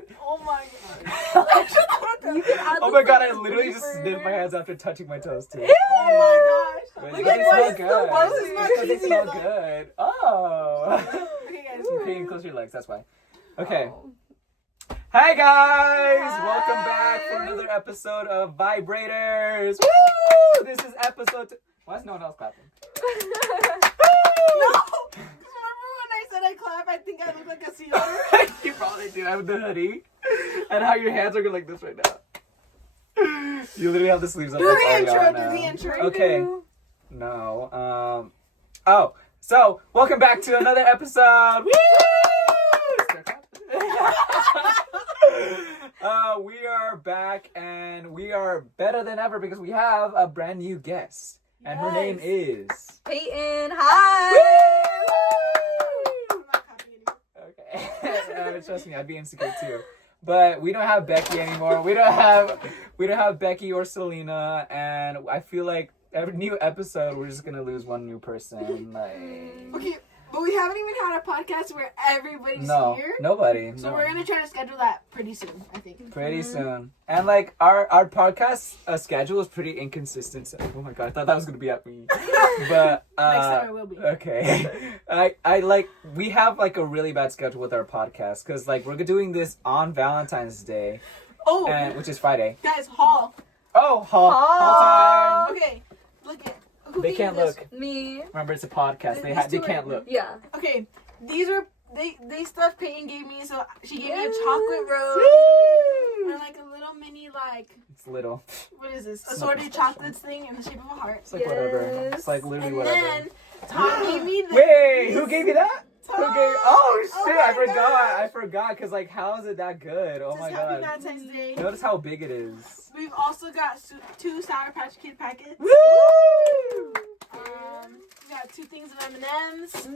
breathe. Oh my god. Oh my god, I literally just sniffed my hands after touching my toes too. Oh my gosh. Look at why good. why is this It's not 'cause it cheesy? smells good. Oh. Okay, guys. You can't close your legs, that's why. Okay. Hi guys! Hi. Welcome back for another episode of Vibrators. Woo! This is episode. Why is no one else clapping? No! Remember when I said I clap, I think I look like a sea otter? You probably do. I have the hoodie. And how your hands are going like this right now. You literally have the sleeves up. Do That's the all you intro, are do now. the intro. Okay. No. So welcome back to another episode. Woo! We are back and we are better than ever because we have a brand new guest. And her name is Peyton. Hi. I'm not copying anymore. Okay. Trust me, I'd be insecure too. But we don't have Becky anymore. We don't have Becky or Selena, and I feel like every new episode we're just gonna lose one new person. Like Okay, but we haven't even had a podcast where everybody's here. Nobody. So no. we're gonna try to schedule that pretty soon, I think. Pretty soon. And like our podcast schedule is pretty inconsistent. So, oh my god, I thought that was gonna be at me. But Next time I will be. okay. I like we have like a really bad schedule with our podcast because like we're doing this on Valentine's Day, Oh, which is Friday. guys, Hall. Oh, haul time. Okay, look at. Who They gave can't you this? look. Me. Remember, it's a podcast. They can't look. Yeah. Okay, these are they stuff Peyton gave me. So she gave me a chocolate rose and like a little mini like It's little. what is this? It's Assorted nothing special. chocolates thing in the shape of a heart. It's like whatever. Yes. It's like literally And whatever. then Tom gave me this. Wait, who gave you that? Tom. Who gave? Oh shit! my I forgot. God. I forgot because like, how is it that good? Oh It my says Happy god! Valentine's Day. Notice how big it is. We've also got 2 Sour Patch Kid packets. Woo! We got 2 things of M&Ms.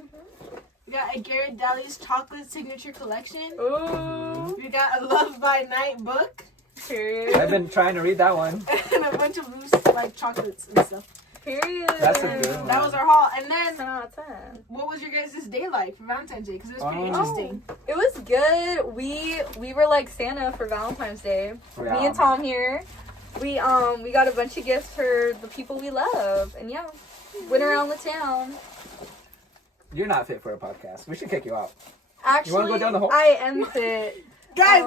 We got a Garrett Deli's chocolate signature collection. Ooh. We got a Love by Night book. Period. I've been trying to read that one. And a bunch of loose like chocolates and stuff. Period. That's a good one. That was our haul. And 10 then, out of 10. what was your guys' day like for Valentine's Day? Because it was pretty Oh. interesting. It was good. We were like Santa for Valentine's Day. Yeah. Me and Tom here. We got a bunch of gifts for the people we love, and yeah, went around the town. You're not fit for a podcast. We should kick you out. Actually, You wanna go down the hole? I am fit. Guys,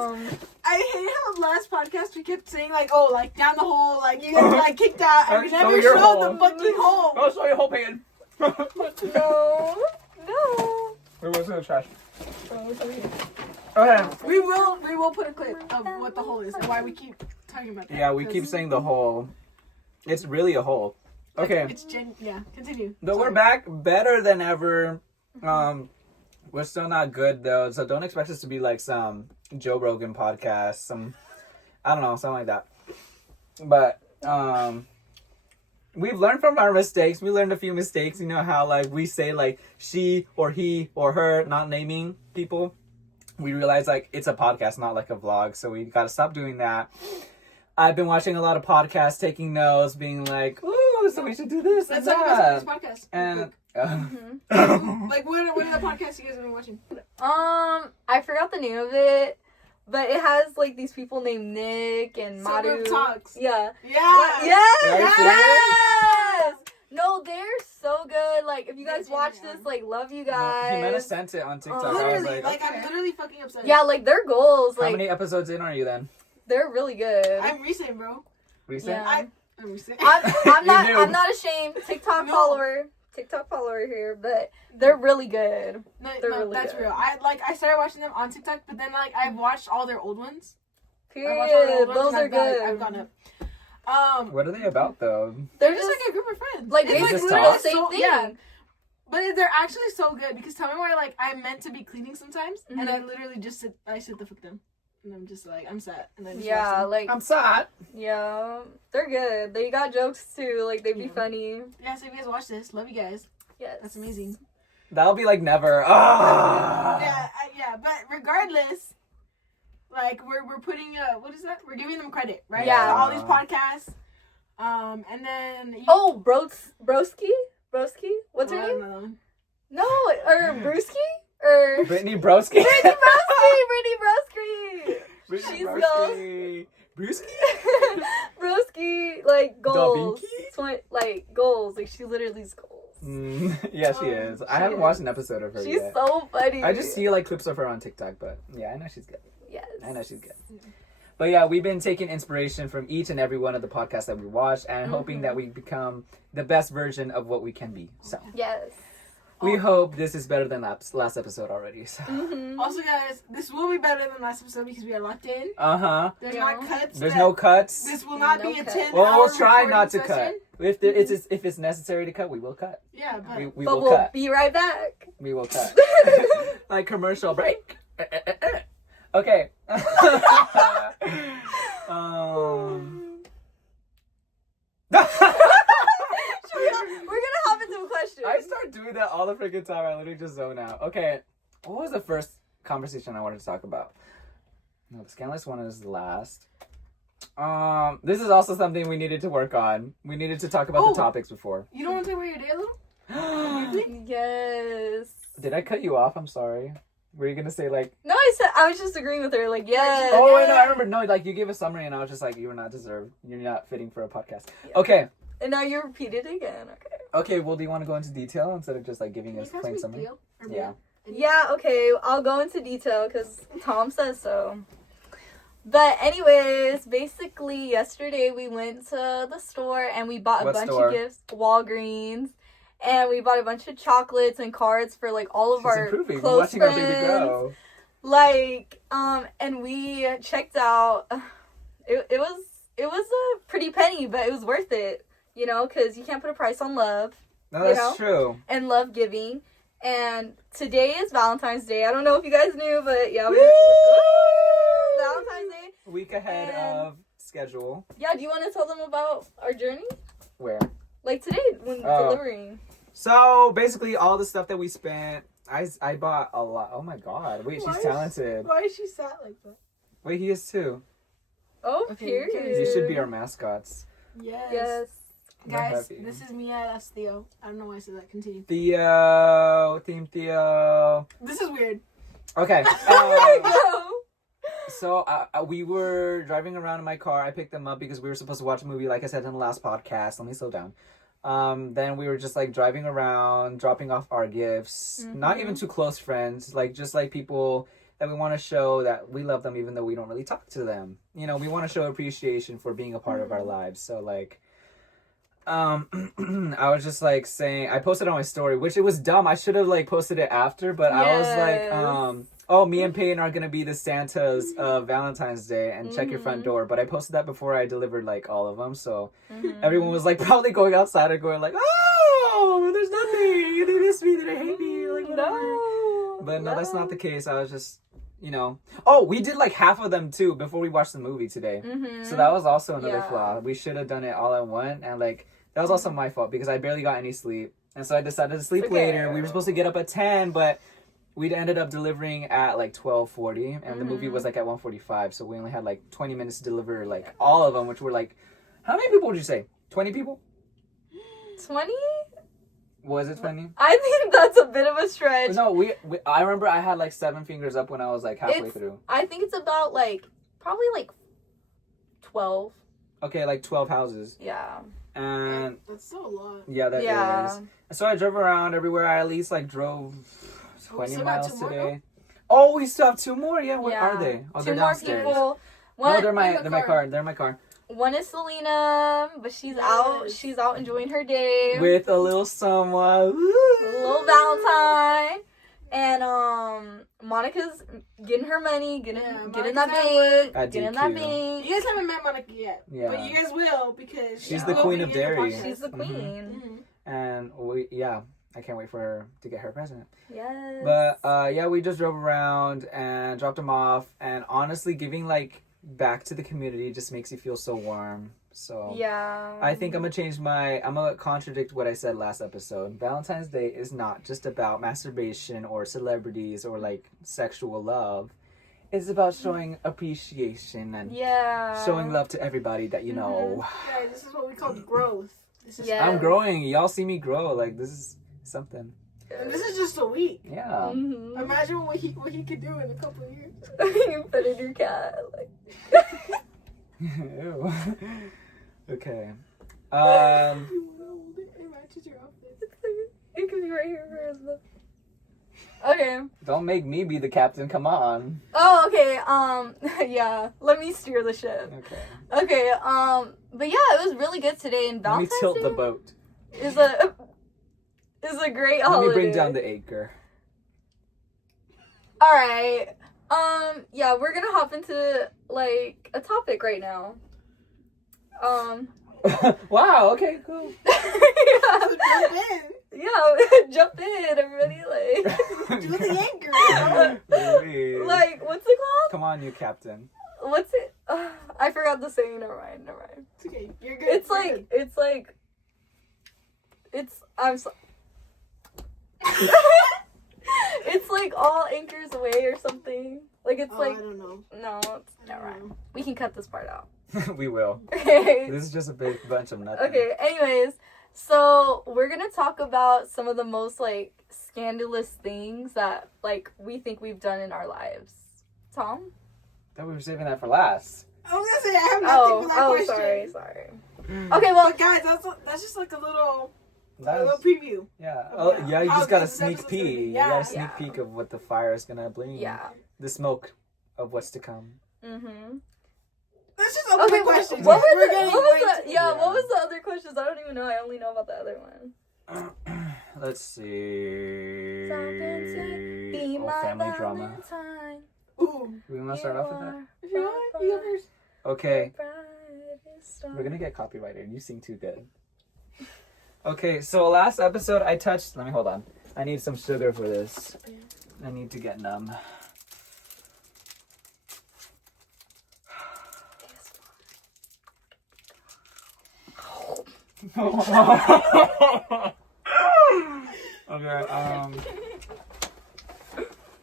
I hate how last podcast we kept saying like, oh, like down the hole, like you guys like kicked out, and we Show never your showed hole. the fucking hole. I'll show you a whole pan. No. Where was the trash? Okay. We will put a clip of what the hole is and why we keep talking about that. Yeah, we keep saying the hole. It's really a hole. Okay. It's continue. But we're Sorry. back better than ever. We're still not good though, so don't expect us to be like some Joe Rogan podcast, some I don't know, something like that. But we've learned from our mistakes. We learned a few mistakes. You know how like we say like she or he or her, not naming people. We realize like it's a podcast, not like a vlog, so we gotta stop doing that. I've been watching a lot of podcasts, taking notes, being like, "Ooh, so we should do this Let's and talk about this that." podcast. And Like, what are the podcasts you guys have been watching? I forgot the name of it, but it has like these people named Nick and Madu. Suburb Talks. Yeah. Yeah. Yes. Are you Yes. No, they're so good. Like, if you guys watch Yeah. this, like, love you Jimena guys. sent it on TikTok. Oh. I was Literally, like, I'm literally fucking obsessed. Yeah, like their goals, how like many episodes in are you then? they're really good. I'm recent, bro. Recent? Yeah. I'm recent. I'm not. You knew. I'm not ashamed. TikTok follower here, but they're really good. They're No, really that's good. real. I started watching them on TikTok, but then like I've watched all their old ones. I watched all their Period. old ones Those and are good. I've gone up. What are they about though? They're just like a group of friends. like It's basically just the talk? same so- thing. Yeah. But they're actually so good because tell me where like I'm meant to be cleaning sometimes, and I literally just sit the fuck down, and I'm just like I'm sad, and then just watch Yeah, them. like I'm sad. yeah, they're good. They got jokes too. Like they'd be Yeah. funny. Yeah. So if you guys watch this, love you guys. Yes, That's amazing. That'll be like never. Ah. Yeah. But regardless, like we're putting what is that? We're giving them credit, right? Yeah. For all these podcasts. And then Oh, Broski. What's her name? name? No, or Brewski or Brittany Broski. Brittany Broski. She's Brewski. Brewski? Broski, like goals. Binky? Like goals. Like she literally is goals. Yeah, she is. I haven't watched an episode of her She's yet. so funny. I just see like clips of her on TikTok, but yeah, I know she's good. Yes. I know she's good. But yeah, we've been taking inspiration from each and every one of the podcasts that we watched and hoping that we become the best version of what we can be. So Yes. we hope this is better than last episode already. So. Also, guys, this will be better than last episode because we are locked in. There's Yeah. not cuts. There's no cuts. This will not No be a cut. 10 Well, hour we'll try not to recording cut. session. If it's necessary to cut, we will cut. Yeah, but We But will we'll cut. be right back. We will cut. Like commercial break. Okay. We're gonna hop into a question. I start doing that all the freaking time. I literally just zone out. Okay. What was the first conversation I wanted to talk about? No, the scandalous one is the last. This is also something we needed to work on. We needed to talk about the topics before. you don't want to talk about your day a little? Yes. Did I cut you off? I'm sorry. Were you gonna say like? No, I was just agreeing with her. Like, yes. Oh wait, no, I remember. No, like you gave a summary, and I was just like, you were not deserved. You're not fitting for a podcast. Yeah. Okay. And now you repeat it again. Okay. Okay. Well, do you want to go into detail instead of just like giving Can us you pass plain me summary? Theo? Or Yeah. Bea? Yeah. Okay. I'll go into detail because Tom says so. But anyways, basically yesterday we went to the store and we bought a What bunch store? of gifts. Walgreens. And we bought a bunch of chocolates and cards for like all of She's our improving. We're close watching our friends. baby grow. Like, and we checked out. It was a pretty penny, but it was worth it. You know, because you can't put a price on love No, You that's know? true. and love giving. And today is Valentine's Day. I don't know if you guys knew, but yeah, Valentine's Day. Week ahead And- of schedule. Yeah, do you want to tell them about our journey? Where? Like today when Oh. delivering. So basically, all the stuff that we spent, I bought a lot. Oh my god! Wait, Why she's is- talented. Why is she sat like that? Wait, he is too. Oh, Okay, period. These should be our mascots. Yes. Yes. We're Guys, happy. this is Mia, that's Theo. I don't know why I said that. Continue. Team Theo. This is weird. Okay. Go. So we were driving around in my car. I picked them up because we were supposed to watch a movie, like I said in the last podcast. Let me slow down. Then we were just like driving around, dropping off our gifts. Not even to close friends, like just like people that we want to show that we love them, even though we don't really talk to them. You know, we want to show appreciation for being a part of our lives. So like, I was just like saying, I posted on my story, which it was dumb. I should have like posted it after, but I was like, oh, me and Peyton are gonna be the Santas of Valentine's Day and check your front door. But I posted that before I delivered like all of them, so everyone was like probably going outside and going like, oh, there's nothing. Did they miss me? Did they hate me? Like whatever. No. But no, that's not the case. I was just, you know. Oh, we did like half of them too before we watched the movie today. So that was also another Yeah. flaw. We should have done it all at once, and like that was also my fault because I barely got any sleep, and so I decided to sleep Okay. later. We were supposed to get up at 10, but we ended up delivering at like 12:40, and the movie was like at 1:45, so we only had like 20 minutes to deliver like all of them, which were like, how many people would you say? 20 people? 20? Was it 20? I think that's a bit of a stretch. No, we I remember I had like 7 fingers up when I was like halfway It's- through. I think it's about like probably like 12. Okay, like 12 houses, Yeah. and That's so a lot. yeah, that is. Yeah. So I drove around everywhere. I at least like drove 20 still got miles 2 more, today. Oh, we still have 2 more. Yeah, where Yeah. are they? Oh, 2 they're more downstairs. people. No, One, they're my in the my car. car. They're my car. one is Selena, but she's out. Yes. She's out enjoying her day. With a little someone. a little Valentine. And Monica's getting her money, getting Monica's that at bank, I getting do that too. bank. You guys haven't met Monica yet. Yeah. But you guys will because She's will the queen be of in the dairy. podcast. She's the queen. Mhm. And I can't wait for her to get her present. Yes. But yeah, we just drove around and dropped them off. And honestly, giving like back to the community just makes you feel so warm. So yeah. I think I'm gonna contradict what I said last episode. Valentine's Day is not just about masturbation or celebrities or like sexual love. It's about showing appreciation and Yeah. showing love to everybody that you know. Guys, this is what we call growth. This is Yeah. I'm growing. Y'all see me grow. Like this is something. And this is just a week. Yeah. Mm-hmm. Imagine what he could do in a couple of years. You put in your cat. Like. Ew. Okay. You wanna hold it? It matches your outfit. It could be right here for us. Okay. Don't make me be the captain. Come on. Oh, okay. Yeah. Let me steer the ship. Okay. Okay. But yeah, it was really good today. And Let me Valentine's tilt Day the boat. is a great holiday. Let me bring down the anchor. All right. Yeah, we're gonna hop into like a topic right now. Wow. Okay. Cool. Yeah. So jump in. Yeah, jump in, everybody. Like, Do the anchor. Please. like, what's it called? Come on, you captain. What's it? I forgot the saying. Never mind. It's okay. You're good. It's You're like, good. it's like all anchors away or something. Like it's Oh, like I don't know. no, it's I never don't mind. know. We can cut this part out. We will. Okay. This is just a big bunch of nothing. Okay. Anyways, so we're gonna talk about some of the most like scandalous things that like we think we've done in our lives. Tom? Thought we were saving that for last. I was gonna say I have nothing for that question. sorry. Okay, well, But guys, that's just like a little That's, preview. yeah. Oh, yeah. You How just got a this sneak episode's gonna be. peek. You Yeah. got a sneak Yeah. peek of what the fire is gonna bring. yeah. The smoke of what's to come. Mm-hmm. Let's just open Okay, the questions. what We're was getting way the too- yeah, Yeah. what was the other questions? I don't even know. I only know about the other one. Let's see. Be Oh, my family drama. Valentine. Ooh. We want to start off with that? If you want, you go first. Okay. We're gonna get copyrighted. You sing too good. Okay, so last episode I touched. Let me hold on. I need some sugar for this. I need to get numb. Okay.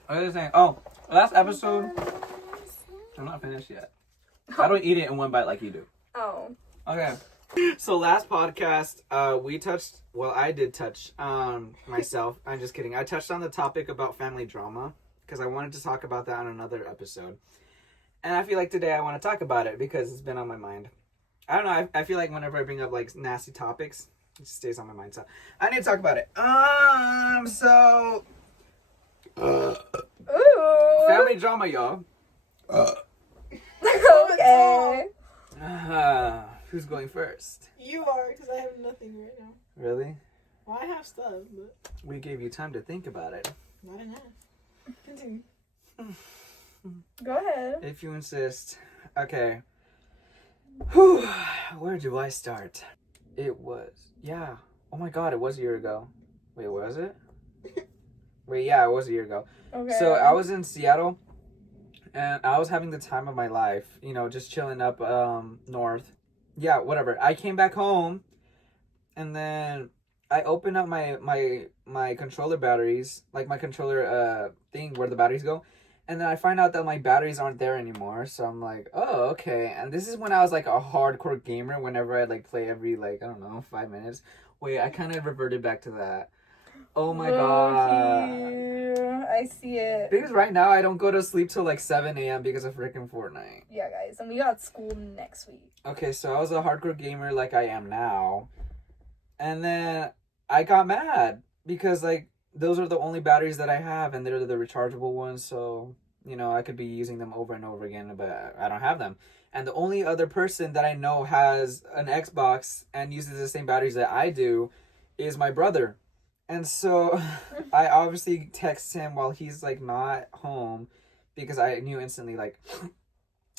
What was I saying? Oh, last episode. I'm not finished yet. I don't eat it in one bite like you do. Oh. Okay. So last podcast, we touched. Well, I did touch myself. I'm just kidding. I touched on the topic about family drama because I wanted to talk about that on another episode, and I feel like today I want to talk about it because it's been on my mind. I don't know. I feel like whenever I bring up like nasty topics, it just stays on my mind. So I need to talk about it. So Ooh. family drama, y'all. Okay. Who's going first? You are, because I have nothing right now. Really? Well, I have stuff, but We gave you time to think about it. not enough. Continue. Go ahead. If you insist. Okay. Whew. Where do I start? It was. Yeah. Oh my god, it was a year ago. Wait, was it? Wait, yeah, it was a year ago. Okay. So I was in Seattle. And I was having the time of my life. You know, just chilling up north. Yeah, whatever. I came back home. And then I opened up my controller batteries. Like my controller thing where the batteries go. And then I find out that my batteries aren't there anymore. So I'm like, oh, okay. And this is when I was like a hardcore gamer. Whenever I'd like play every like, I don't know, 5 minutes. Wait, I kind of reverted back to that. Oh my god. I see it. Because right now I don't go to sleep till like 7 a.m. because of freaking Fortnite. Yeah, guys. And we got school next week. Okay, so I was a hardcore gamer like I am now. And then I got mad because like those are the only batteries that I have and they're the rechargeable ones, so you know I could be using them over and over again, but I don't have them. And the only other person that I know has an Xbox and uses the same batteries that I do is my brother. And so I obviously text him while he's like not home because I knew instantly like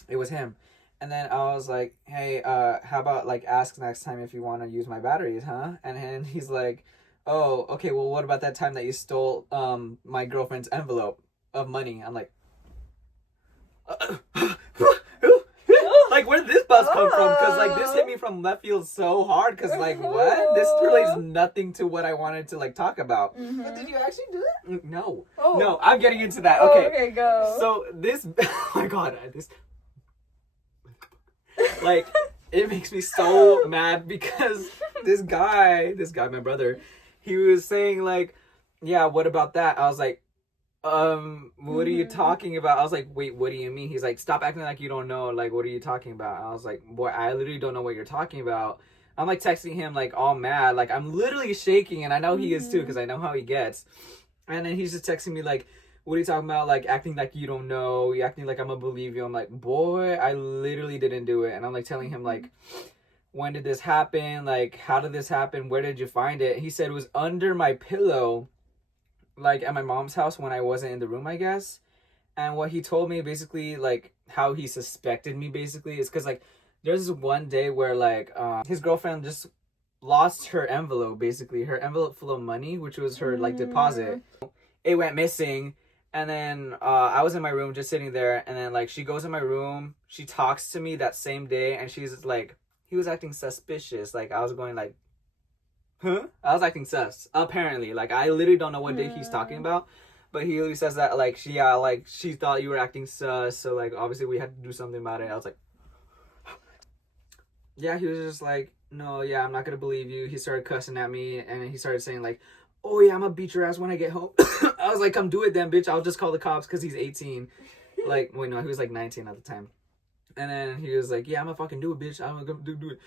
it was him. And then I was like, hey, how about like ask next time if you want to use my batteries, huh? And then he's like, oh, okay, well, what about that time that you stole my girlfriend's envelope of money? I'm like, like, where did this buzz come from? Because like this hit me from left field so hard. Because like, what? This relates nothing to what I wanted to like talk about. But did you actually do that? No, Oh. no, I'm getting into that. Oh, Okay, okay, go. so this, oh my god, this. Like, it makes me so mad because this guy, my brother, he was saying like, yeah, what about that? I was like, what are you talking about? I was like, wait, what do you mean? He's like, stop acting like you don't know. Like, what are you talking about? I was like, boy, I literally don't know what you're talking about. I'm like texting him like all mad. Like, I'm literally shaking, and I know he is too, because I know how he gets. And then he's just texting me like, what are you talking about? Like, acting like you don't know. You acting like I'm gonna believe you. I'm like, boy, I literally didn't do it. And I'm like telling him like, when did this happen? Like, how did this happen? Where did you find it? He said it was under my pillow, like at my mom's house when I wasn't in the room, I guess. And what he told me basically, like how he suspected me basically, is because like there's this one day where like his girlfriend just lost her envelope, basically her envelope full of money, which was her like deposit. It went missing. And then I was in my room just sitting there, and then like she goes in my room, she talks to me that same day, and she's like, he was acting suspicious. Like I was going like, huh? I was acting sus. Apparently, like I literally don't know what day he's talking about, but he literally says that like she thought you were acting sus, so like obviously we had to do something about it. I was like, yeah. He was just like, no, yeah, I'm not gonna believe you. He started cussing at me, and then he started saying like, oh yeah, I'm gonna beat your ass when I get home. I was like, come do it then, bitch. I'll just call the cops because he's 18. Like, wait, no, he was like 19 at the time. And then he was like, yeah, I'm gonna fucking do it, bitch. I'm gonna do it.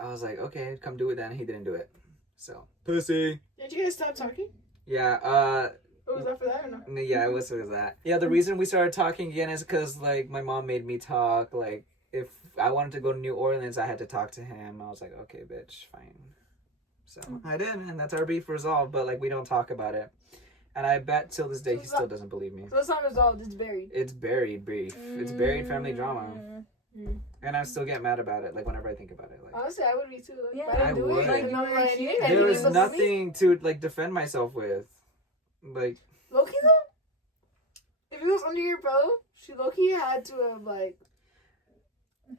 I was like, okay, come do it then. He didn't do it. So, pussy. Did you guys stop talking? Yeah, What was that for that or no? yeah, it was for that. Yeah, the reason we started talking again is because, like, my mom made me talk. Like, if I wanted to go to New Orleans, I had to talk to him. I was like, okay, bitch, fine. So, I did, and that's our beef resolved, but, like, we don't talk about it. And I bet till this day he still doesn't believe me. So it's not resolved, it's buried. It's buried beef. It's buried family drama. And I still get mad about it, like, whenever I think about it. Like, honestly, I would be too. Like, Yeah, if I I didn't do would. it. Like, not like anything. there was Anybody nothing to, like, defend myself with. Like, Loki though, if it was under your pillow, she Loki had to have like.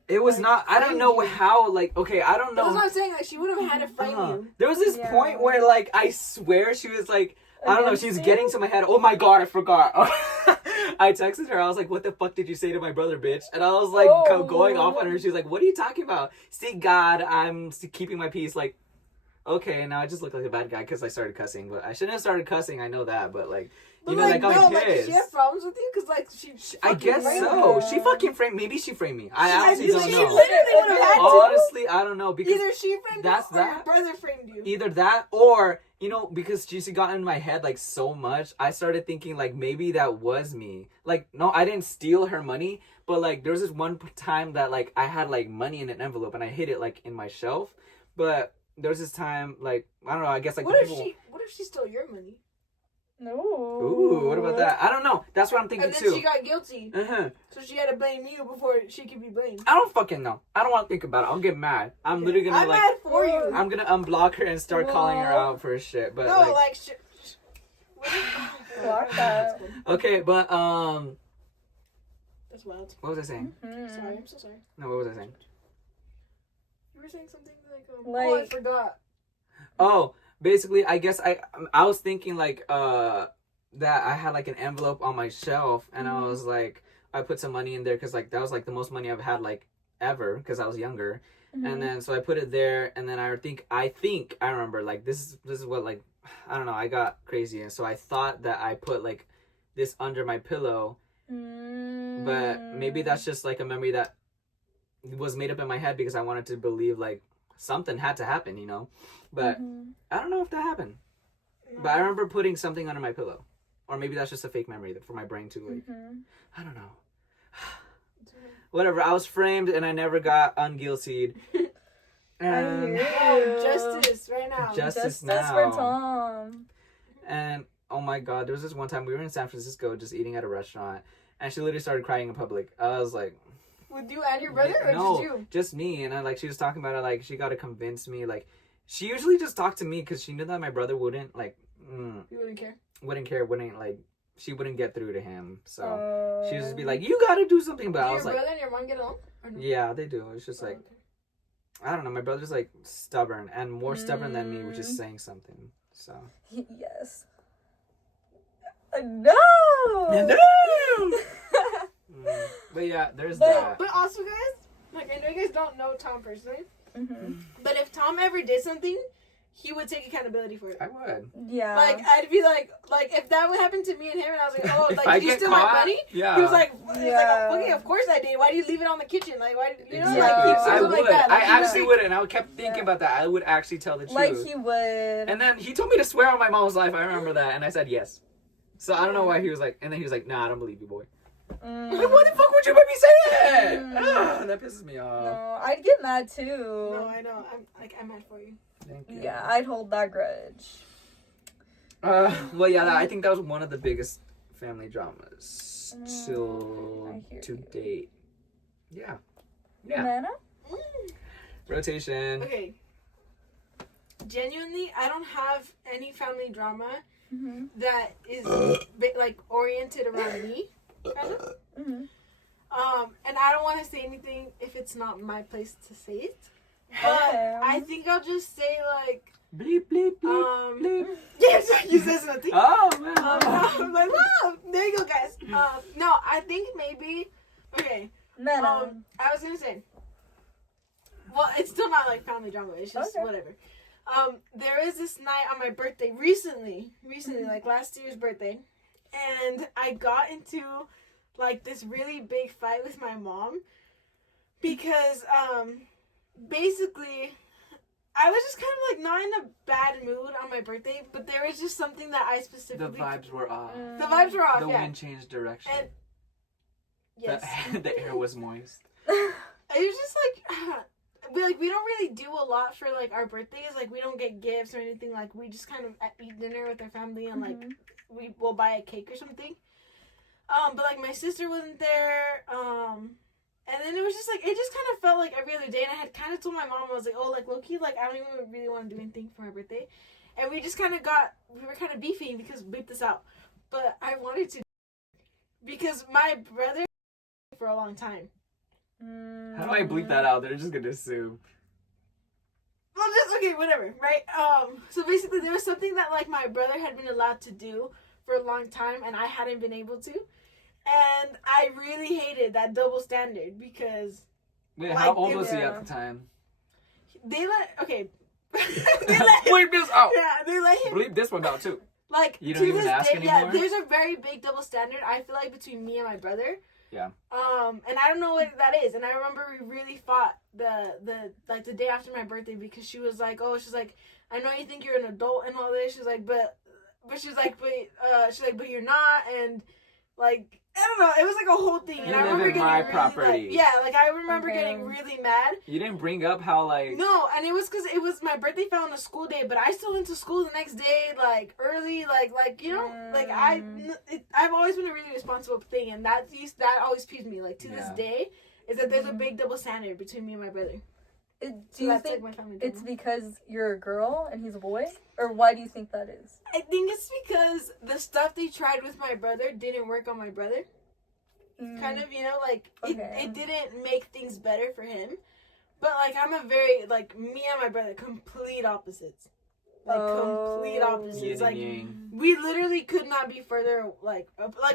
it was Like, not, I don't framed know you. how, like, okay, I don't know. That's what I'm saying. Like, she would have had to frame you. There was this point where, like, I swear she was like, I don't know, Against she was you? getting to my head. Oh my god, I forgot. I texted her. I was like, what the fuck did you say to my brother, bitch? And I was like, going off on her. She was like, what are you talking about? See, God, I'm keeping my peace. Like, okay, now I just look like a bad guy because I started cussing. But I shouldn't have started cussing. I know that. But, like, But even, like, no, I'm like, pissed. she has problems with you because like she I fucking guess framed so. you. She fucking framed. Maybe she framed me. I honestly She don't know. literally would have had to. Honestly, I don't know because Either she framed that's you or that. your brother framed you. either that or, you know, because she got in my head like so much, I started thinking like maybe that was me. Like, no, I didn't steal her money, but like there was this one time that like I had like money in an envelope and I hid it like in my shelf. But there was this time, like, I don't know, I guess like What the if people. what if she stole your money? No. Ooh, what about that? I don't know. That's what I'm thinking And then too. she got guilty, Uh-huh. so she had to blame you before she could be blamed. I don't fucking know. I don't want to think about it. I'll get mad. I'm literally gonna I'm like. mad for you. I'm gonna unblock her and start calling her out for shit. But No, like, like Block that. okay, but That's wild. what was I saying? Sorry, I'm so sorry. No, what was I saying? You were saying something like, oh, I Like- forgot. Oh, basically, I guess I was thinking like that I had like an envelope on my shelf, and I was like, I put some money in there because like that was like the most money I've had like ever because I was younger, and then so I put it there, and then I think I remember like this is what like I don't know, I got crazy, and so I thought that I put like this under my pillow, but maybe that's just like a memory that was made up in my head because I wanted to believe like something had to happen, you know. But I don't know if that happened. But I remember putting something under my pillow. Or maybe that's just a fake memory for my brain to like I don't know. Whatever, I was framed and I never got unguiltied. And Oh, justice right now. Justice for now. Tom. And oh my god, there was this one time we were in San Francisco just eating at a restaurant, and she literally started crying in public. I was like, With you and your brother, or no, just you? just me. And I like she was talking about it like she got to convince me. Like she usually just talked to me because she knew that my brother wouldn't like You wouldn't care. wouldn't like she wouldn't get through to him. So she would just be Oh. like, you got to do something. But Do I your was like, brother and your mom get along? Or no? yeah, they do. It's just like Oh, okay. I don't know. My brother's like stubborn and more stubborn than me, which is saying something. So Yes. No. But yeah, there's But- that. But also, guys, like I know you guys don't know Tom personally, Mhm. but if Tom ever did something, he would take accountability for it. I would. Yeah. Like, I'd be like, if that would happen to me and him, and I was like, oh, If like, I did you get steal my caught, money? yeah. He was like, Yeah. okay, of course I did. Why do you leave it on the kitchen? Like, why, you know, Exactly. like, keep I something would. like that. Like, I he was actually like- would, and I kept thinking Yeah. about that. I would actually tell the truth. like he would. And then he told me to swear on my mom's life. I remember that, and I said yes. So I don't know why he was like, and then he was like, nah, I don't believe you, boy. Mm. Like, what the fuck would you make me say that? Mm. That pisses me off. No, I'd get mad too. No, I know. I'm mad for you. Thank you. Yeah, I'd hold that grudge. Well, yeah, I think that was one of the biggest family dramas till I hear to you. date. Yeah. Yeah. Nana? Rotation. Okay. Genuinely, I don't have any family drama Mm-hmm. that is like oriented around me. Kind of. Mm-hmm. And I don't want to say anything if it's not my place to say it. But Okay. I think I'll just say like, Bleep, bleep, bleep, bleep. yes, you said something. Oh, man. I'm like, wow, there you go, guys. No, I think maybe. Okay. Nana. I was gonna say. Well, it's still not like family drama. It's just Okay. whatever. There is this night on my birthday recently, like last year's birthday, and I got into like this really big fight with my mom because basically I was just kind of like not in a bad mood on my birthday, but there was just something that I The specifically vibes were off. the vibes were off. The Yeah. wind changed direction. And yes, The air was moist. it was just like. We don't really do a lot for like our birthdays. Like we don't get gifts or anything. Like we just kind of eat dinner with our family and like we will buy a cake or something. But like my sister wasn't there. And then it was just like it just kind of felt like every other day. And I had kind of told my mom, I was like, oh, like low key, like I don't even really want to do anything for my birthday. And we just kind of we were kind of beefing because bleep this out. But I wanted to because my brother for a long time. How do I bleep that out? They're just gonna assume. Well, just okay, whatever, right? So basically, there was something that like my brother had been allowed to do for a long time, and I hadn't been able to, and I really hated that double standard because Wait, Like, how old it was he was- at the time? they let okay, they let Bleep this out. yeah, they let him Bleep this one out too. like You to don't even this ask day. Yeah, anymore? there's a very big double standard. I feel like between me and my brother. Yeah. And I don't know what that is. And I remember we really fought the day after my birthday because she was like, oh, she's like, I know you think you're an adult and all this. She's like, but but you're not. And like, I don't know. It was like a whole thing. And You I live remember in getting my really, property. like, yeah, like I remember Okay. getting really mad. You didn't bring up how like No, and it was because it was my birthday fell on a school day, but I still went to school the next day, like early, like you know, like I've always been a really responsible thing, and that always peeves me. Like to this Yeah. day, is that there's a big double standard between me and my brother. Do So you that's think like my family it's drama. because you're a girl and he's a boy? Or why do you think that is? I think it's because the stuff they tried with my brother didn't work on my brother. Kind of, you know, like Okay. it didn't make things better for him. But like I'm a very like me and my brother complete opposites. Like complete opposites. yin and Like yang. we literally could not be further like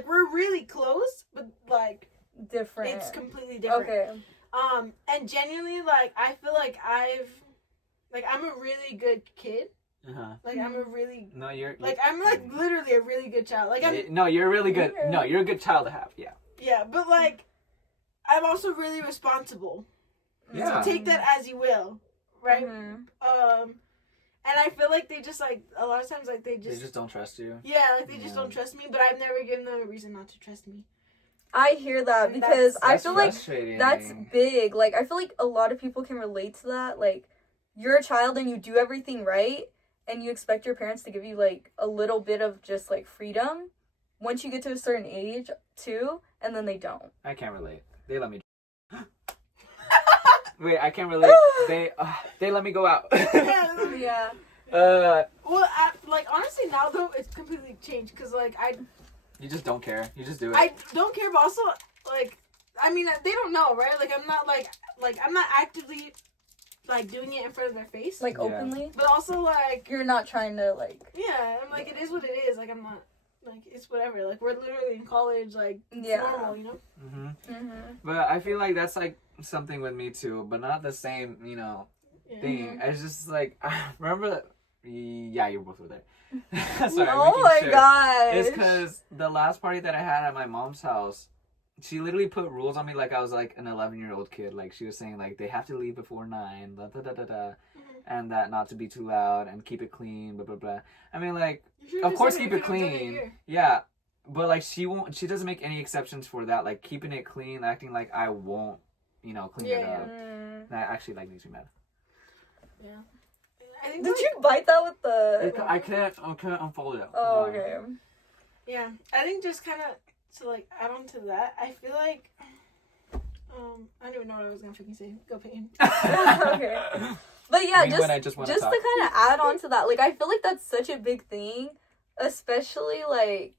we're really close, but like different. it's completely different. Okay. And genuinely like I feel like I'm a really good kid. Uh-huh. Like I'm a really No, you're like I'm like literally a really good child. Like I'm no, you're really good. Okay. No, you're a good child to have. Yeah. yeah, but like I'm also really responsible. Yeah. So take that as you will, right? Mhm. And I feel like they just like a lot of times like they They just don't trust you. yeah, like they just Yeah. don't trust me, but I've never given them a reason not to trust me. I hear that And because I That's feel like frustrating. that's big. Like I feel like a lot of people can relate to that. Like you're a child and you do everything right and you expect your parents to give you like a little bit of just like freedom once you get to a certain age too, and then they don't. I can't relate. They let me. Wait, I can't relate. They let me go out. Yeah. Well, like honestly now though it's completely changed because like You just don't care. You just do it. I don't care, but also like I mean they don't know, right? Like I'm not like I'm not actively like doing it in front of their face, Like Yeah. openly. but also like You're not trying to like yeah, I'm like it is what it is. Like I'm not like it's whatever. Like we're literally in college, like it's Yeah. normal, you know. mhm. But I feel like that's like something with me too, but not the same, Yeah. thing. It's just like remember Yeah, you both were there. Sorry, Oh we my can share. gosh. It's because the last party that I had at my mom's house, she literally put rules on me like I was like an 11-year-old kid. Like she was saying like they have to leave before 9, da da da da da, and that not to be too loud and keep it clean, blah blah blah. I mean like, of course keep it clean. Yeah, but like she doesn't make any exceptions for that. Like keeping it clean, acting like I won't, clean it up. That actually like makes me mad. Yeah. I think Did you bite that with the? I can't unfold it. Oh, okay. Yeah, I think just kind of to like add on to that, I feel like I don't even know what I was gonna freaking say. Go Peyton. Okay. But yeah, just to kind of add on to that, like I feel like that's such a big thing, especially like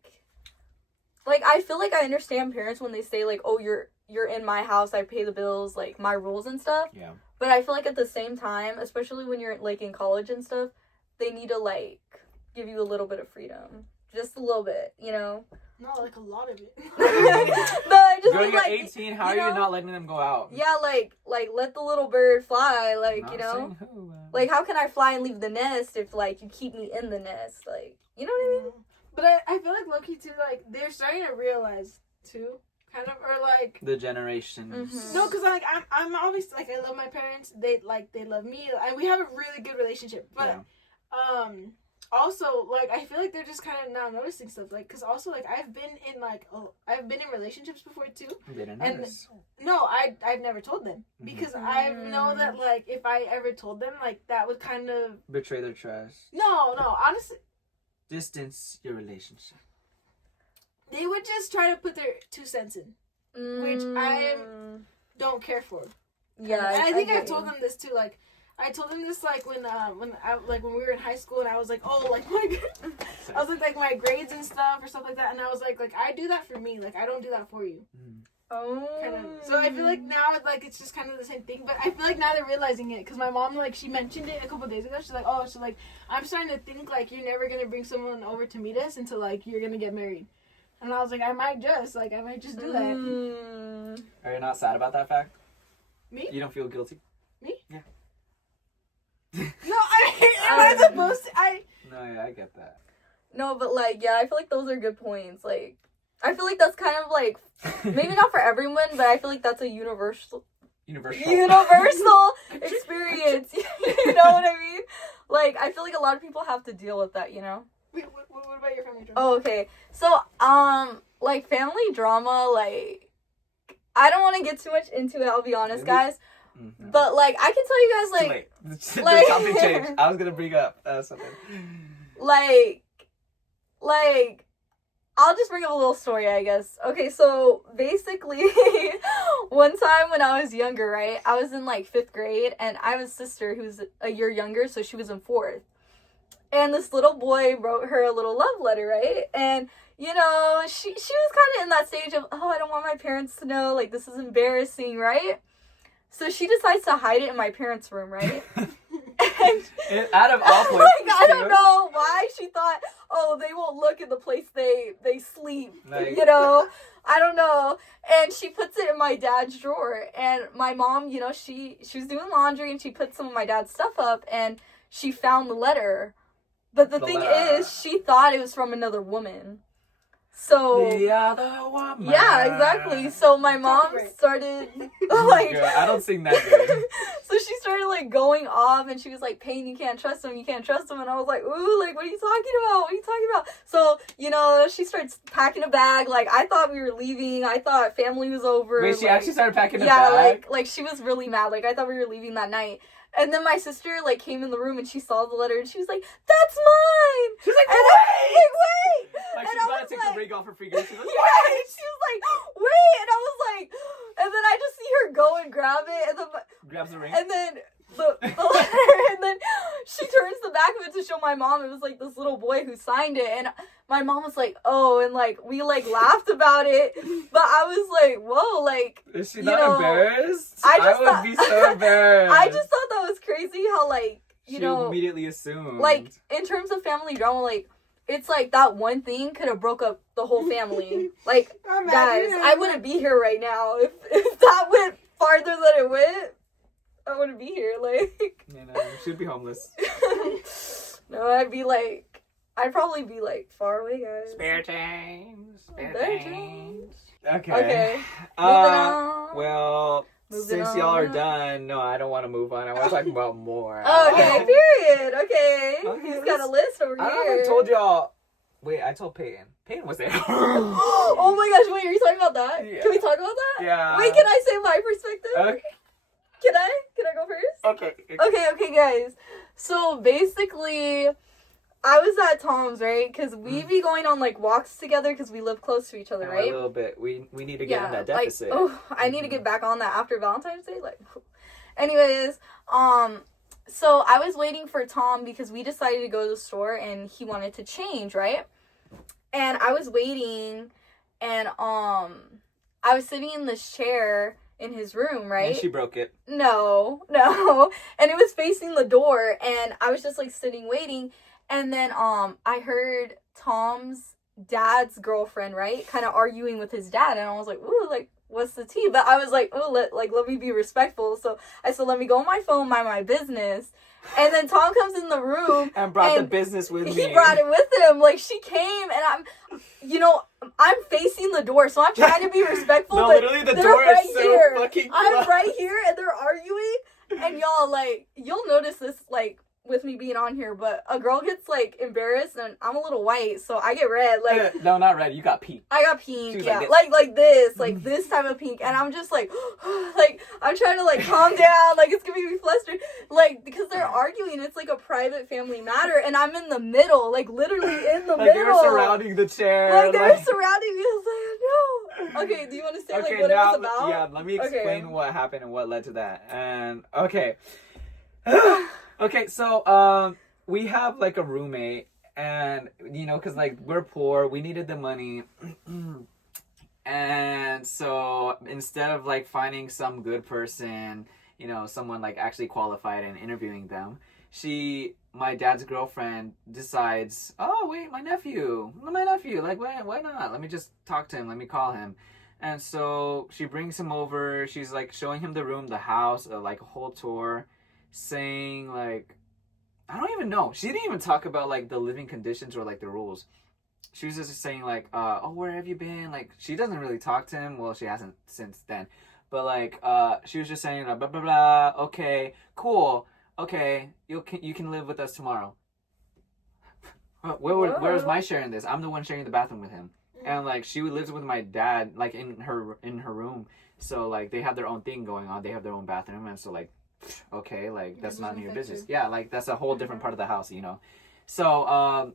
I feel like I understand parents when they say like, oh, you're in my house, I pay the bills, like my rules and stuff. Yeah. But I feel like at the same time, especially when you're like in college and stuff, they need to like give you a little bit of freedom, just a little bit, Not like a lot of it. No, I just Girl, you're like 18. How are you not letting them go out? Yeah, like let the little bird fly, like Not saying who, like how can I fly and leave the nest if like you keep me in the nest, like you know what I mean? But I feel like low-key too, like they're starting to realize too. Kind of, or like the generations. Mm-hmm. No, because like I'm obviously like I love my parents. They love me. We have a really good relationship. But also like I feel like they're just kind of now noticing stuff. Like because also like I've been in relationships before too. They didn't and notice. no, I've never told them because I know that like if I ever told them like that would kind of betray their trust. No, honestly. Distance your relationship. They would just try to put their 2 cents in, which I don't care for. Yeah, and I think I've told them this too. Like, I told them this like when we were in high school, and I was like, oh, like I was like my grades and stuff or stuff like that, and I was like I do that for me. Like I don't do that for you. Oh. Kind of. So I feel like now like it's just kind of the same thing, but I feel like now they're realizing it because my mom like she mentioned it a couple days ago. She's like, oh, so like I'm starting to think like you're never gonna bring someone over to meet us until like you're gonna get married. And I was like, I might just do that. Are you not sad about that fact? Me? You don't feel guilty? Me? Yeah. No, am I supposed to? No, yeah, I get that. No, but like, yeah, I feel like those are good points. Like, I feel like that's kind of like, maybe not for everyone, but I feel like that's a universal experience. You know what I mean? Like, I feel like a lot of people have to deal with that, Wait, what about your family drama? Oh, okay. So, like, family drama, like, I don't want to get too much into it, I'll be honest, guys. Mm-hmm. But, like, I can tell you guys, like... The topic changed. I was going to bring up something. Like, I'll just bring up a little story, I guess. Okay, so, basically, one time when I was younger, right, I was in, like, 5th grade, and I have a sister who's a year younger, so she was in 4th. And this little boy wrote her a little love letter, right? And, she was kind of in that stage of, oh, I don't want my parents to know, like, this is embarrassing, right? So she decides to hide it in my parents' room, right? And out of all places. Like, I don't know why she thought, oh, they won't look in the place they sleep, like... I don't know. And she puts it in my dad's drawer. And my mom, she was doing laundry, and she put some of my dad's stuff up, and she found the letter. But the thing is, she thought it was from another woman. So... The other woman. Yeah, exactly. So my mom started, like... Girl, I don't sing that good. So she started, like, going off, and she was like, Payne, you can't trust him, And I was like, ooh, like, what are you talking about? So, she starts packing a bag. Like, I thought we were leaving. I thought family was over. Wait, she like, actually started packing a bag? bag? Yeah, like, she was really mad. Like, I thought we were leaving that night. And then my sister, like, came in the room, and she saw the letter, and she was like, that's mine! She was like, and wait! Like, and she's about to take the ring off her finger. She was like, yeah, and she was like, wait! And I was like, and then I just see her go and grab it, and then... Grabs the ring? And then... The letter, and then she turns the back of it to show my mom. It was like this little boy who signed it, and my mom was like, oh, and like we like laughed about it, but I was like, whoa, like, is she not embarrassed? I would be so embarrassed. I just thought that was crazy how like she immediately assumed, like, in terms of family drama, like, it's like that one thing could have broke up the whole family. Like, guys, I wouldn't be here right now if that went farther than it went. I wouldn't be here, like... She'd be homeless. No, I'd probably be like far away, guys. Spare change. Spare Spare change. Okay. Okay. Moving on. Well, Moving since y'all are on. done, no, I don't want to move on. I want to talk about more. Okay, period. Okay. Okay, He's got a list over I here. don't know if I told y'all. Wait, I told Peyton. Peyton was there. Oh my gosh, wait, are you talking about that? Yeah. Can we talk about that? Yeah. Wait, can I say my perspective? Okay. Can I? Can I go first? Okay. Okay, guys. So basically, I was at Tom's, right? Because we be going on like walks together because we live close to each other, right? A little bit. We need to get in that deficit. I need to get back on that after Valentine's Day. Like, anyways, so I was waiting for Tom because we decided to go to the store and he wanted to change, right? And I was waiting, and I was sitting in this chair in his room, right? And she broke it. No. And it was facing the door, and I was just like sitting waiting, and then I heard Tom's dad's girlfriend, right, kind of arguing with his dad, and I was like, ooh, like, what's the tea? But I was like, oh, let me be respectful. So I said, let me go on my phone, mind my business. And then Tom comes in the room and brought the business with me. He brought it with him. Like, she came, and I'm facing the door, so I'm trying to be respectful. No, but literally the they're door right is so here. fucking I'm close. right here, and they're arguing. And y'all, like, you'll notice this, like, with me being on here, but a girl gets, like, embarrassed, and I'm a little white, so I get red. Like, no, not red. You got pink. I got pink, yeah. Like This type of pink. And I'm just like, like, I'm trying to, like, calm down. Like, it's gonna make me flustered. Like, because they're arguing. It's, like, a private family matter. And I'm in the middle. Like, literally in the middle. They're surrounding the chair. Like, they're surrounding me. I was like, no. Okay, do you want to say, like, what it was about? Yeah, let me explain what happened and what led to that. And, okay. Okay, so, we have, like, a roommate. And, because, like, we're poor. We needed the money. And so instead of like finding some good person, someone like actually qualified and interviewing them, my dad's girlfriend decides, oh wait, my nephew, like why not? Let me just talk to him. Let me call him. And so she brings him over. She's like showing him the room, the house, like a whole tour, saying like, I don't even know. She didn't even talk about like the living conditions or like the rules. She was just saying, like, oh, where have you been? Like, she doesn't really talk to him. Well, she hasn't since then. But, like, she was just saying, blah, blah, blah. Okay, cool. Okay, you can live with us tomorrow. Where was my share in this? I'm the one sharing the bathroom with him. And, like, she lives with my dad, like, in her room. So, like, they have their own thing going on. They have their own bathroom. And so, like, okay, like, that's not your business. Yeah, like, that's a whole different part of the house, So,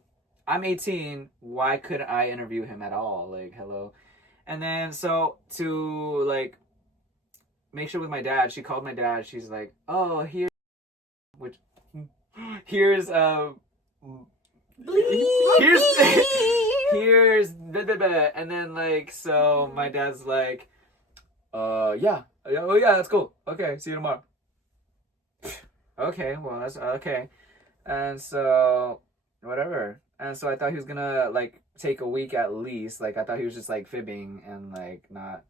I'm 18. Why couldn't I interview him at all? Like, hello. And then, so, to, like, make sure with my dad, she called my dad. She's like, oh, here's, blah, blah, blah. And then, like, so my dad's like, yeah. Oh, yeah, that's cool. Okay, see you tomorrow. Okay, well, that's, okay. And so, whatever. And so I thought he was gonna, like, take a week at least. Like, I thought he was just, like, fibbing and, like, not,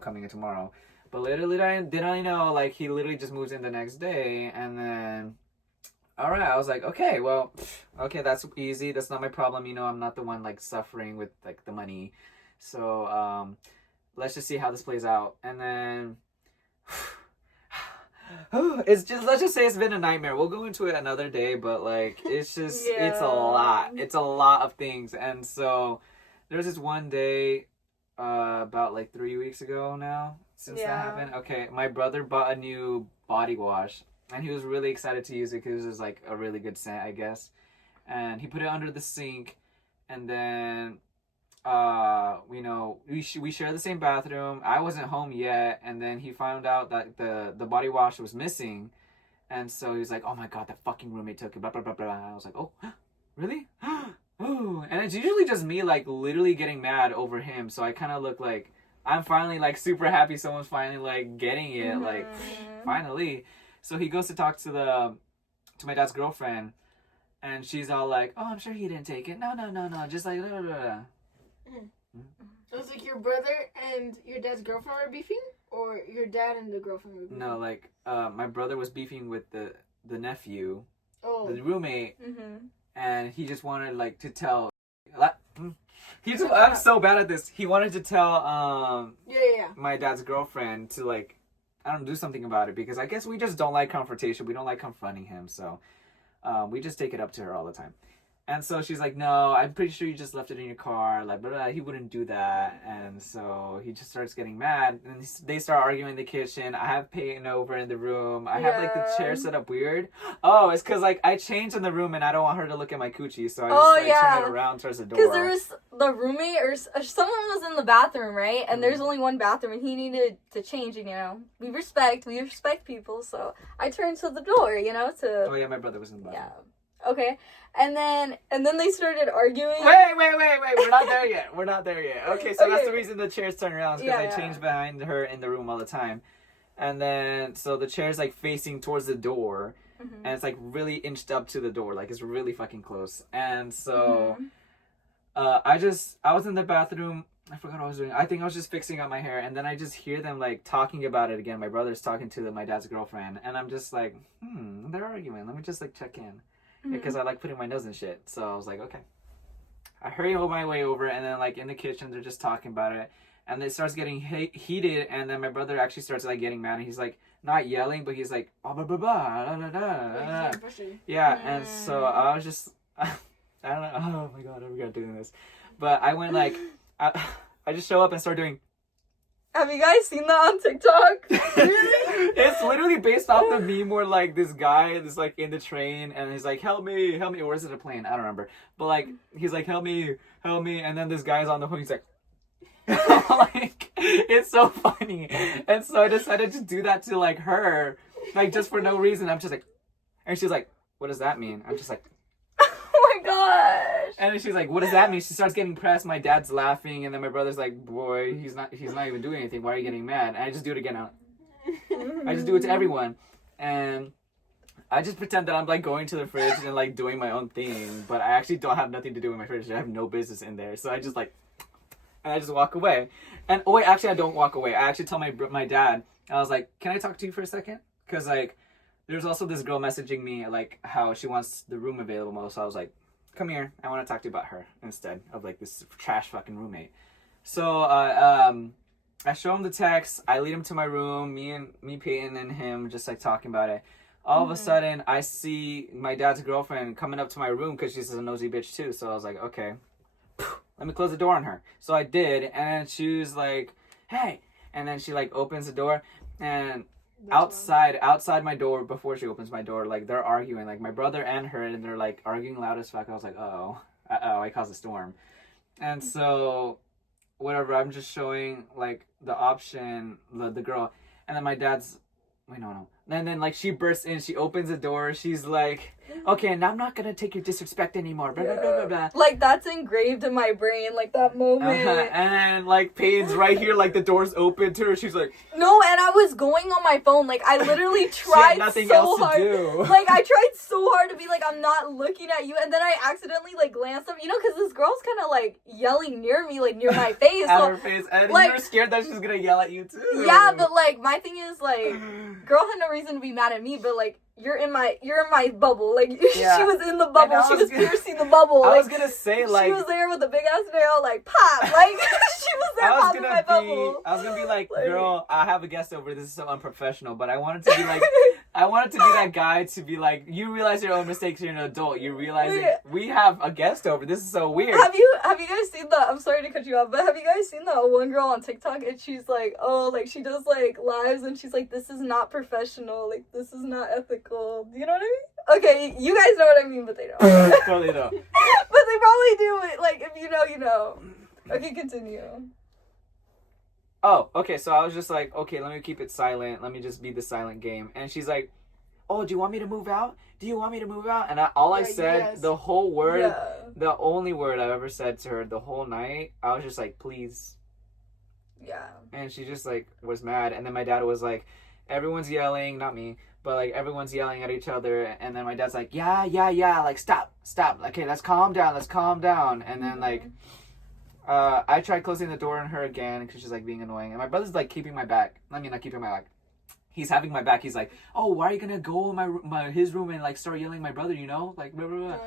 coming in tomorrow. But literally, did I know, like, he literally just moves in the next day. And then, all right, I was like, okay, well, okay, that's easy. That's not my problem. I'm not the one, like, suffering with, like, the money. So, let's just see how this plays out. And then... let's just say it's been a nightmare. We'll go into it another day, but like it's just it's a lot of things. And so there's this one day about like 3 weeks ago now since that happened. Okay, my brother bought a new body wash and he was really excited to use it because it was like a really good scent, I guess. And he put it under the sink, and then we share the same bathroom. I wasn't home yet, and then he found out that the body wash was missing, and so he was like, oh my god, the fucking roommate took it, blah blah blah blah. I was like, oh, really? Ooh. And it's usually just me like literally getting mad over him, so I kind of look like I'm finally like super happy someone's finally like getting it, like finally. So he goes to talk to my dad's girlfriend, and she's all like, oh, I'm sure he didn't take it. No, just like blah, blah, blah. It was like your brother and your dad's girlfriend were beefing, or your dad and the girlfriend were beefing? No, like my brother was beefing with the nephew, Oh. the roommate, Mm-hmm. and he just wanted like to tell. I'm so bad at this. He wanted to tell Yeah. my dad's girlfriend to like, I don't know, do something about it, because I guess we just don't like confrontation. We don't like confronting him, so we just take it up to her all the time. And so she's like, no, I'm pretty sure you just left it in your car. Like, blah, blah, he wouldn't do that. And so he just starts getting mad. And they start arguing in the kitchen. I have Peyton over in the room. I have, like, the chair set up weird. Oh, it's because, like, I changed in the room and I don't want her to look at my coochie. So I just, turn it around towards the door. Because there was the roommate or someone was in the bathroom, right? And there's only one bathroom and he needed to change. And, you know, we respect people. So I turned to the door, you know, to... Oh, yeah, my brother was in the bathroom. Yeah. Okay. And then they started arguing. Wait. We're not there yet. Okay, so that's the reason the chair's turned around. Because I changed behind her in the room all the time. And then, so the chair's like facing towards the door. Mm-hmm. And it's like really inched up to the door. Like it's really fucking close. And so, I was in the bathroom. I forgot what I was doing. I think I was just fixing up my hair. And then I just hear them like talking about it again. My brother's talking to my dad's girlfriend. And I'm just like, they're arguing. Let me just like check in. Because I like putting my nose in shit. So I was like, okay. I hurry my way over, and then like in the kitchen, they're just talking about it. And it starts getting heated, and then my brother actually starts like getting mad. And he's like, not yelling, but he's like, oh, blah, blah, blah, blah, blah, blah. Yeah, and so I was just, I don't know. Oh my God, I regret doing this. But I went like, I just show up and start doing. Have you guys seen that on TikTok? It's literally based off the meme where like this guy is like in the train and he's like, help me, or is it a plane? I don't remember. But like he's like, help me, and then this guy's on the phone, he's like like it's so funny. And so I decided to do that to like her, like just for no reason. I'm just like, and she's like, what does that mean? I'm just like, oh my gosh. And then she's like, what does that mean? She starts getting pressed. My dad's laughing, and then my brother's like, boy, he's not even doing anything. Why are you getting mad? And I just do it again. I just do it to everyone. And I just pretend that I'm like going to the fridge and like doing my own thing, but I actually don't have nothing to do with my fridge. I have no business in there. So I just like, and I just walk away. And oh wait, actually I don't walk away. I actually tell my dad, I was like, can I talk to you for a second? Because like, there's also this girl messaging me like how she wants the room available. So I was like, come here, I want to talk to you about her instead of like this trash fucking roommate. So I show him the text. I lead him to my room. Me, Peyton, and him just like talking about it. All of a sudden, I see my dad's girlfriend coming up to my room because she's a nosy bitch too. So I was like, okay, let me close the door on her. So I did, and then she was like, hey, and then she like opens the door, and outside my door, before she opens my door, like they're arguing, like my brother and her, and they're like arguing loud as fuck. I was like, I caused a storm. And so whatever, I'm just showing like the option, the girl, and then my dad's no. And then like she bursts in, she opens the door, she's like, okay, and I'm not gonna take your disrespect anymore, blah, blah, blah, blah, blah. Like that's engraved in my brain, like that moment. And like Paige's right here, like the door's open to her, she's like, no, and I was going on my phone, like I literally tried so hard. Like I tried so hard to be like, I'm not looking at you, and then I accidentally like glanced up, because this girl's kind of like yelling near me, like near my face. At her face, and like, you were scared that she's gonna yell at you too. Yeah, but like my thing is like, girl had no reason to be mad at me, but like you're in my bubble. Like she was in the bubble. She was piercing the bubble. I was gonna say like she was there with a big ass nail, like pop. Like she was there popping my bubble. I was gonna be like, girl, I have a guest over. This is so unprofessional. But I wanted to be like, I wanted to be that guy to be like, you realize your own mistakes. You're an adult. You realize we have a guest over. This is so weird. Have you guys seen that? I'm sorry to cut you off, but have you guys seen that one girl on TikTok and she's like, oh, like she does like lives and she's like, this is not professional. Like this is not ethical. Do you know what I mean? Okay, you guys know what I mean, but they don't. Totally don't. But they probably do it. Like if you know, you know. Okay, continue. Oh, okay, so I was just like, okay, let me keep it silent. Let me just be the silent game. And she's like, oh, do you want me to move out? Do you want me to move out? And I said, the whole word, the only word I've ever said to her the whole night, I was just like, please. Yeah. And she just like was mad. And then my dad was like, everyone's yelling, not me, but like everyone's yelling at each other. And then my dad's like, yeah, like stop. Okay, let's calm down. And then like, I tried closing the door on her again because she's like being annoying. And my brother's like keeping my back. I mean, not keeping my back. he's having my back. He's like, oh, why are you gonna go in his room and like start yelling at my brother? You know, like blah, blah, blah.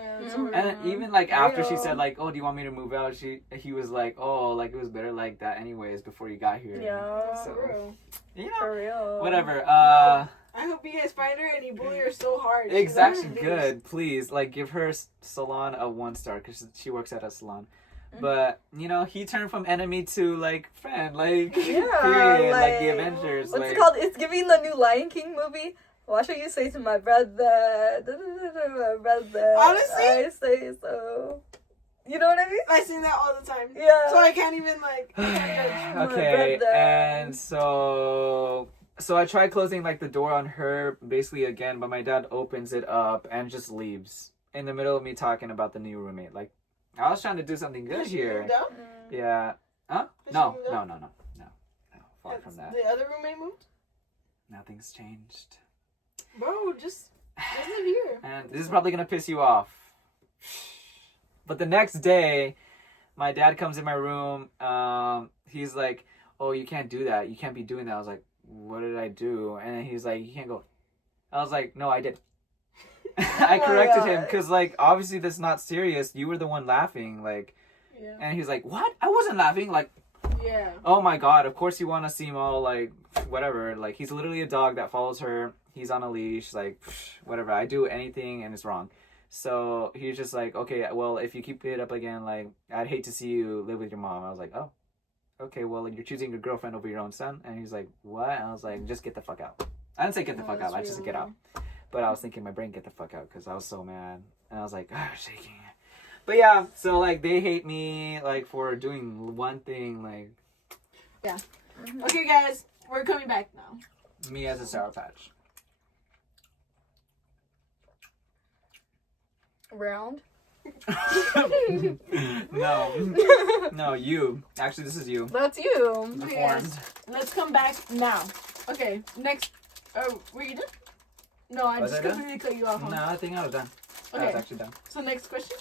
And then even like after she said like, oh, do you want me to move out? He was like, oh, like it was better like that anyways before you got here. Yeah. So you know, For real. whatever. I hope you guys find her and you bully her so hard. Exactly. Good. Please, like, give her salon a 1 star because she works at a salon. But you know, he turned from enemy to like friend, like period, like the Avengers. What's like, it called? It's giving the new Lion King movie. What should you say to my brother? My brother. Honestly, I say so. You know what I mean? I sing that all the time. Yeah. So I can't even like. I Okay, brother. and so I tried closing like the door on her basically again, but my dad opens it up and just leaves in the middle of me talking about the new roommate. Like, I was trying to do something good here. Yeah. Huh? No. Far from that. The other roommate moved? Nothing's changed. Bro, just live here. And this is probably gonna piss you off. But the next day, my dad comes in my room. He's like, "Oh, you can't do that. You can't be doing that." I was like, "What did I do?" And then he's like, "You can't go." I was like, "No, I did." I corrected him because, like, obviously that's not serious. You were the one laughing, like. Yeah. And he's like, "What? I wasn't laughing." Like, yeah. oh my god! Of course you want to seem all like whatever. Like, he's literally a dog that follows her. He's on a leash. Like, whatever. I do anything and it's wrong. So he's just like, okay, well, if you keep it up again, like, I'd hate to see you live with your mom. I was like, oh, okay, well, like, you're choosing your girlfriend over your own son. And he's like, what? And I was like, just get the fuck out. I didn't say get the fuck out. I just said get out. But I was thinking my brain, get the fuck out, because I was so mad. And I was like, shaking. But yeah, so, like, they hate me, like, for doing one thing, like. Yeah. Okay, guys, we're coming back now. Me as a Sour Patch. Round. No, you. Actually, this is you. That's you. Okay, guys, let's come back now. Okay, next. Were you done? No, I Was just I done? completely cut you off. Huh? No, I think I was done. I Okay. was actually done. So next question.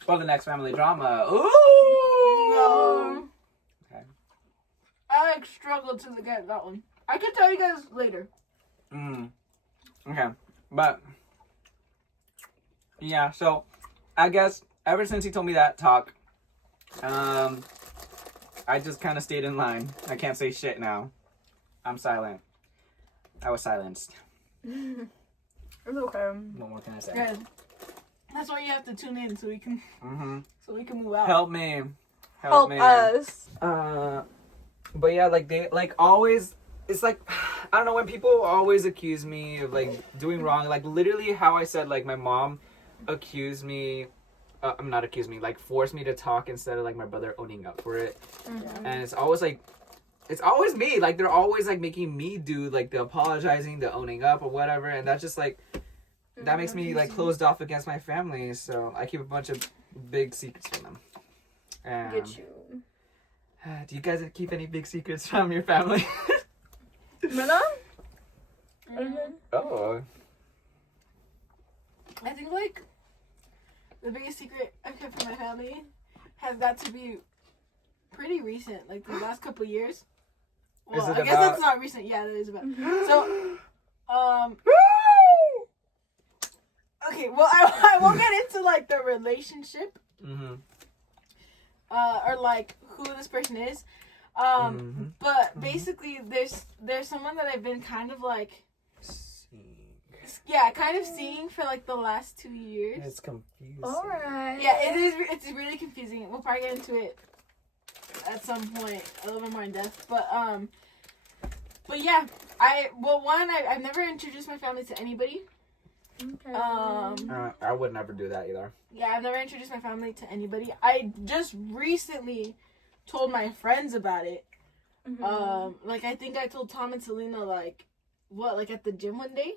For the next family drama. Ooh! No. Okay. I like struggled to get that one. I can tell you guys later. Okay. But yeah, so I guess ever since he told me that talk, I just kind of stayed in line. I can't say shit now. I'm silent. I was silenced. It's okay. What more can I say? Guys, that's why you have to tune in so we can move out. Help me. Help me. us. But yeah, like they like always. It's like I don't know when people always accuse me of like doing wrong. Like literally how I said like my mom accused me. I'm not accused me. Like forced me to talk instead of like my brother owning up for it. Mm-hmm. And it's always like. It's always me. Like, they're always, like, making me do, like, the apologizing, the owning up, or whatever. And that's just, like, that makes me, like, closed off against my family. So I keep a bunch of big secrets from them. Get you. Do you guys keep any big secrets from your family? Mina? Oh. I think, like, the biggest secret I've kept from my family has got to be pretty recent. Like, the last couple years. Well, I guess that's not recent. Yeah, that is about. So, okay, well, I won't get into, like, the relationship. Mm-hmm. Or, like, who this person is. But basically, there's someone that I've been kind of, like... Yeah, kind of seeing for, like, the last 2 years. It's confusing. Alright. Yeah, it is. It's really confusing. We'll probably get into it at some point a little bit more in depth. But yeah, I've never introduced my family to anybody. Okay. I would never do that either. Yeah, I've never introduced my family to anybody. I just recently told my friends about it. Like I think I told Tom and Selena like at the gym one day.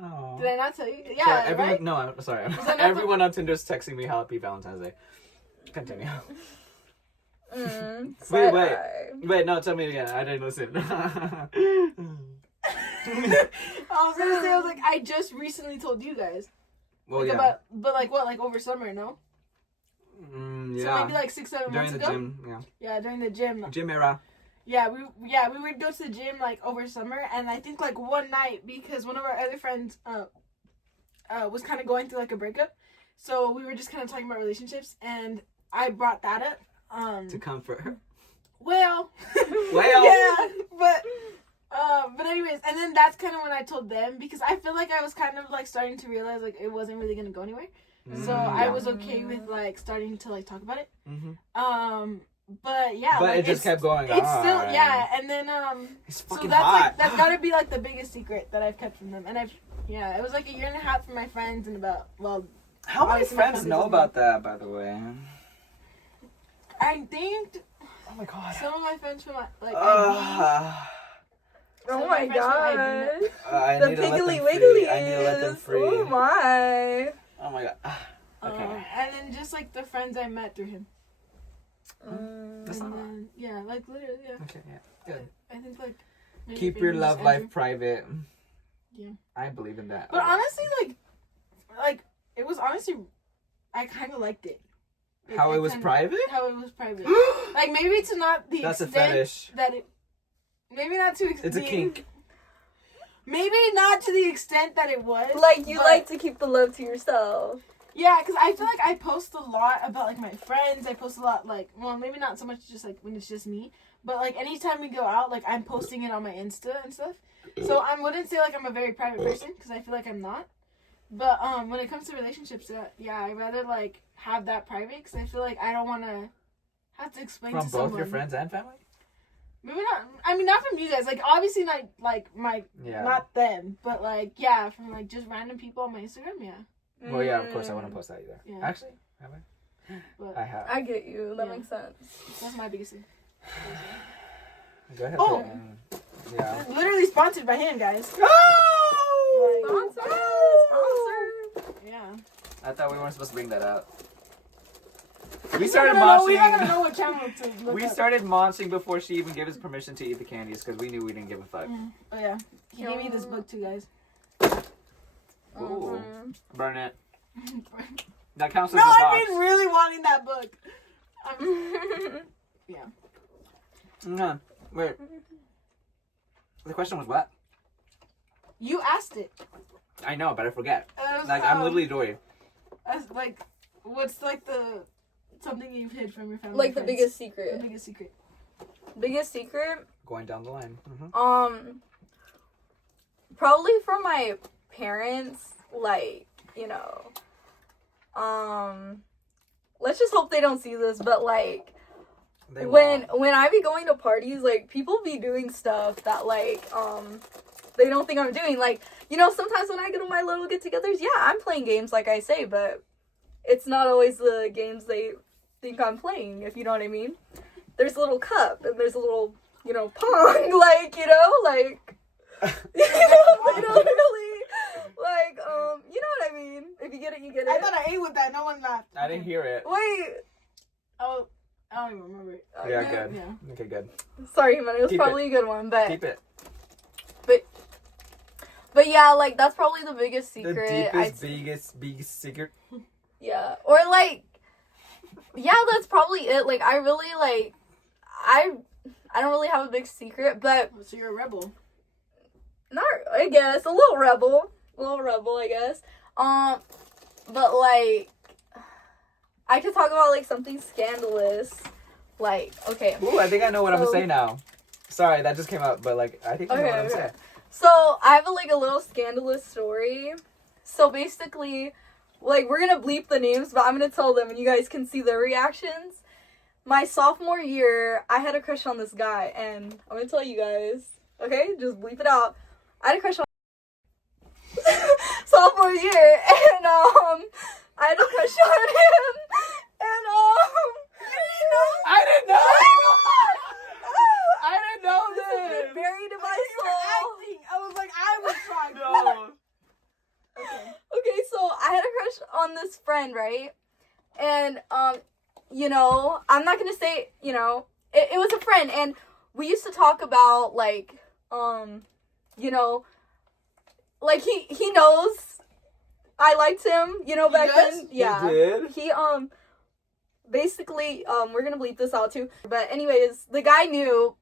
Oh. Did I not tell you? Yeah, Sorry, everyone, right? no, I'm sorry. that Everyone on Tinder's texting me Happy Valentine's Day. Continue. Wait, no, tell me again. I didn't listen. I was gonna say, I just recently told you guys. Well, like, yeah. But over summer, no? Yeah. So maybe 6-7 months ago? During the gym, yeah. Yeah, during the gym. Gym era. Yeah, we would go to the gym like over summer, and I think like one night because one of our other friends was kind of going through like a breakup, so we were just kind of talking about relationships, and I brought that up to comfort her. Well, yeah, but anyways, and then that's kind of when I told them, because I feel like I was kind of like starting to realize like it wasn't really gonna go anywhere, so I was okay with like starting to like talk about it. But yeah, but like, it just kept going on. It's still and then it's so fucking that's hot. like that's gotta be like the biggest secret that I've kept from them, and it was like a year and a half from my friends, and about how many obviously my friends know about that, by the way? I think Oh my god. some of my friends from like Oh my god. I The need to let them piggly free. wiggly. I need to let them free. Oh my. Oh my god. Okay. and then just like the friends I met through him. That's not And then, like literally, yeah. okay, yeah. Good. I think like maybe Keep your just love Andrew. life private. Yeah. I believe in that. But honestly, like it was honestly, I kind of liked it. Like, how I it was kinda- private? How it was private. Like maybe to not the That's a extent fetish. that it. Maybe not to. It's a kink. Maybe not to the extent that it was. Like, you but- like to keep the love to yourself. Yeah, because I feel like I post a lot about like my friends. I post a lot like, well, maybe not so much just like when it's just me, but like anytime we go out, like I'm posting it on my Insta and stuff. So I wouldn't say like I'm a very private person, because I feel like I'm not. But when it comes to relationships, yeah, I'd rather like have that private, because I feel like I don't want to have to explain From to both someone. your friends and family? Maybe not. I mean, not from you guys. Like obviously not like my not them, but like yeah, from like just random people on my Instagram. Yeah. Well, yeah, of course I wouldn't post that either. Yeah. Actually, have I? But I have. I get you. That Yeah. makes sense. that's my biggest thing. Go ahead. Oh! Yeah. Literally sponsored by him, guys. Oh! Sponsor. Yeah. I thought we weren't supposed to bring that up. We We're started not gonna munching. know what channel to look We up. started munching before she even gave us permission to eat the candies, because we knew we didn't give a fuck. Oh yeah. He gave me this book too, guys. Ooh. Burn it. That counts as No, a box. I've been really wanting that book. Yeah. No, wait. The question was what? You asked it. I know, but I forget. Was, Like, I'm literally doing. like, what's like the something you've hid from your family? Like the friends? biggest The secret. biggest secret. Biggest secret? Going down the line. Probably from my parents, like, you know, let's just hope they don't see this, but like, They when won't. I be going to parties, like, people be doing stuff that, like, they don't think I'm doing. Like, you know, sometimes when I go to my little get-togethers, yeah, I'm playing games, like I say, but it's not always the games they think I'm playing, if you know what I mean. There's a little cup, and there's a little, you know, pong, like, you know, like, you know, they don't really, like, you know what I mean. If you get it, you get it. I thought I ate with that. No one laughed. I didn't hear it. Wait. Oh, I don't even remember it. Yeah, good. Yeah. Okay, good. Sorry, man. It was Keep probably a good one, but Keep it. but yeah, like, that's probably the biggest The secret. biggest secret. Yeah, or like, yeah, that's probably it. Like, I really like, I don't really have a big secret, but So you're a rebel. not, I guess, a little rebel, I guess. But like, I could talk about like something scandalous, like, okay. Ooh, I think I know what I'm So- gonna say now. Sorry, that just came up, but like, I think I know Okay, what I'm okay. saying. So I have a little scandalous story. So basically, like, we're gonna bleep the names, but I'm gonna tell them, and you guys can see their reactions. My sophomore year, I had a crush on this guy, and I'm gonna tell you guys. Okay, just bleep it out. I had a crush on sophomore year, and I had a crush on him, and you didn't know? I didn't know. I didn't know This has this. been buried in my You were soul. acting. I was like, I was shocked. No. Okay, so I had a crush on this friend, right? And, you know, I'm not gonna say, you know, it was a friend, and we used to talk about, like, you know, like, he knows I liked him, you know, back does? then. Yeah. He did? He, basically, we're gonna bleep this out too. But anyways, the guy knew,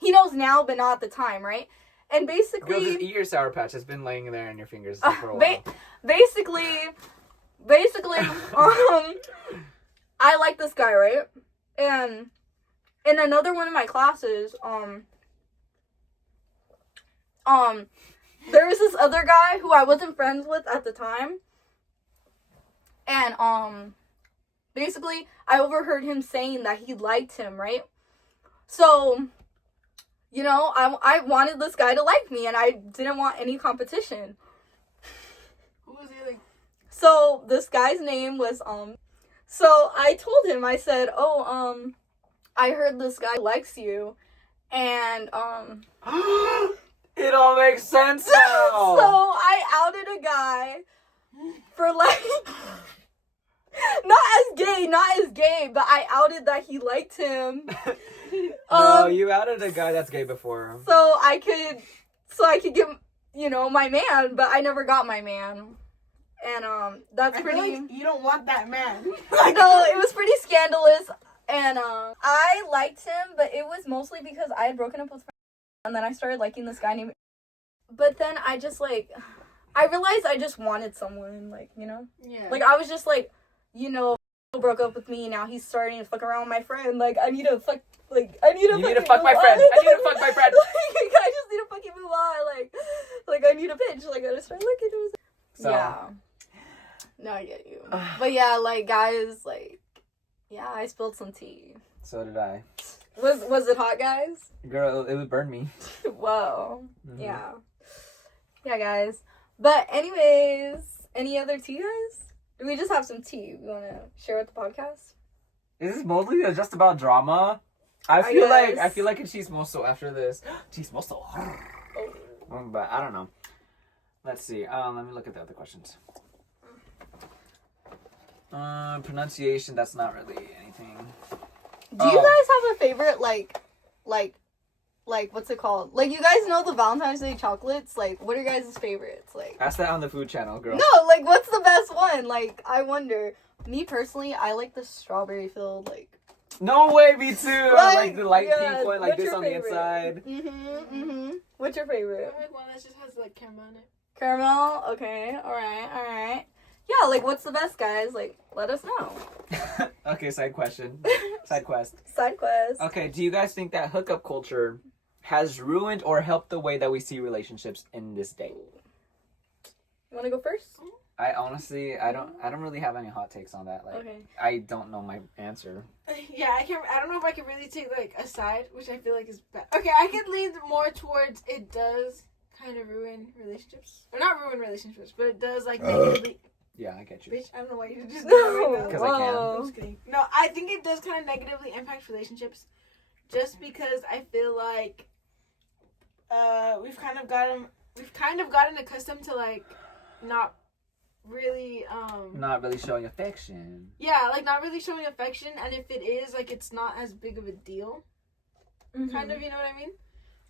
he knows now, but not at the time, right? And basically, Girl, just eat your Sour Patch. It's been laying there in your fingers for a while. basically, I like this guy, right? And in another one of my classes, there was this other guy who I wasn't friends with at the time. And, basically, I overheard him saying that he liked him, right? So, you know, I wanted this guy to like me, and I didn't want any competition. Who was he like? So, this guy's name was, so I told him, I said, I heard this guy likes you, and, It all makes sense now. So I outed a guy for like not as gay, but I outed that he liked him. No, you outed a guy that's gay before. So I could get, you know, my man, but I never got my man. And that's I pretty feel like you don't want that man. no, it was pretty scandalous. And I liked him, but it was mostly because I had broken up with friends. And then I started liking this guy named... But then I just, like... I realized I just wanted someone, like, you know? Yeah. Like, I was just, like, you know, broke up with me, now he's starting to fuck around with my friend. Like, I need to fuck... Like, I need to You need to fuck my friend. I need to fuck my friend. Like, I just need to fucking move on. Like I need a pitch. Like, I gotta start looking to his... So. Yeah. No, I get you. But yeah, like, guys, like... Yeah, I spilled some tea. So did I. Was it hot, guys? Girl, it would burn me. Whoa. Mm-hmm. Yeah. Yeah, guys. But anyways, any other tea, guys? Do we just have some tea we want to share with the podcast? Is this mostly just about drama? I feel like it's chismoso after this. Chismoso. But I don't know. Let's see. Let me look at the other questions. Pronunciation, that's not really anything. Do you guys have a favorite, like, what's it called? Like, you guys know the Valentine's Day chocolates? Like, what are your guys' favorites? Like, Ask that on the food channel, girl. no, like, what's the best one? Like, I wonder. Me, personally, I like the strawberry filled, like... No way, me too! I like the light yeah, pink one, like what's this your on favorite? the inside. Mm-hmm. What's your favorite? I like one that just has like caramel in it. Caramel? Okay, alright. Yeah, like, what's the best, guys? Like, let us know. Okay, side question. Side quest. Side quest. Okay, do you guys think that hookup culture has ruined or helped the way that we see relationships in this day? You want to go first? I honestly, I don't really have any hot takes on that. Like, Okay. I don't know my answer. Yeah, I don't know if I can really take like a side, which I feel like is bad. Okay, I could lean more towards it does kind of ruin relationships, or not ruin relationships, but it does like negatively. Yeah, I get you. Bitch, I don't know why you just No, Because I can. I'm just kidding. No, I think it does kind of negatively impact relationships, just because I feel like we've kind of gotten accustomed to like not really showing affection. Yeah, like not really showing affection, and if it is, like it's not as big of a deal. Kind of, you know what I mean?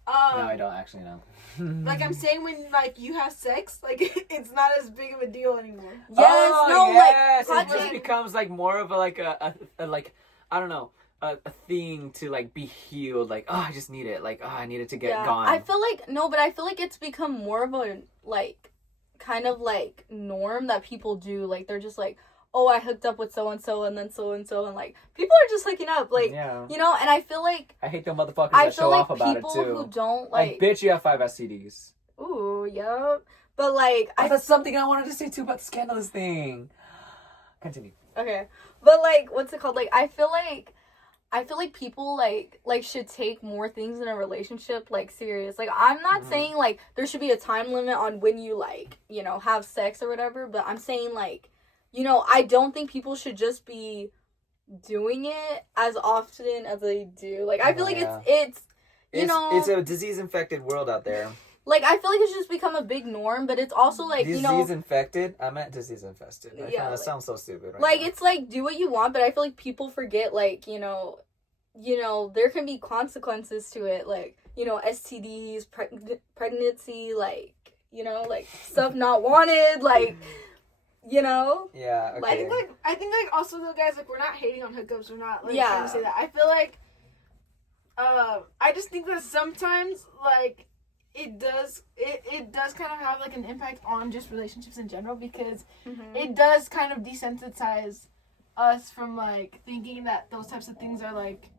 No, I don't actually know. Like I'm saying, when like you have sex, like it's not as big of a deal anymore. Yes, yes. like, It just becomes like more of a like I don't know, a thing to like be healed. Like, oh, I just need it. Like, oh, I need it to get gone. I feel like it's become more of a like kind of like norm that people do. Like, they're just like, oh, I hooked up with so and so, and then so and so, and like people are just hooking up, like, yeah. you know. And I feel like I hate the motherfuckers that show off about it too. People who don't like, bitch, you have 5 STDs. Ooh, yep. But like, That's something I wanted to say too about the scandalous thing. Continue. Okay, but like, what's it called? Like, I feel like people like should take more things in a relationship like serious. Like, I'm not saying like there should be a time limit on when you like, you know, have sex or whatever, but I'm saying like, you know, I don't think people should just be doing it as often as they do. Like, I feel like it's it's a disease infected world out there. Like, I feel like it's just become a big norm, but it's also like, you know, disease infected. I meant disease infested. Yeah, that sounds so stupid. Right like now. It's like, do what you want, but I feel like people forget, like, you know, there can be consequences to it, like, you know, STDs, pregnancy, like, you know, like stuff not wanted, like, you know. Yeah. Okay. I think like also though, guys, like we're not hating on hookups. We're not like Yeah. trying to say that. I feel like I just think that sometimes like it does kind of have like an impact on just relationships in general, because it does kind of desensitize us from like thinking that those types of things are like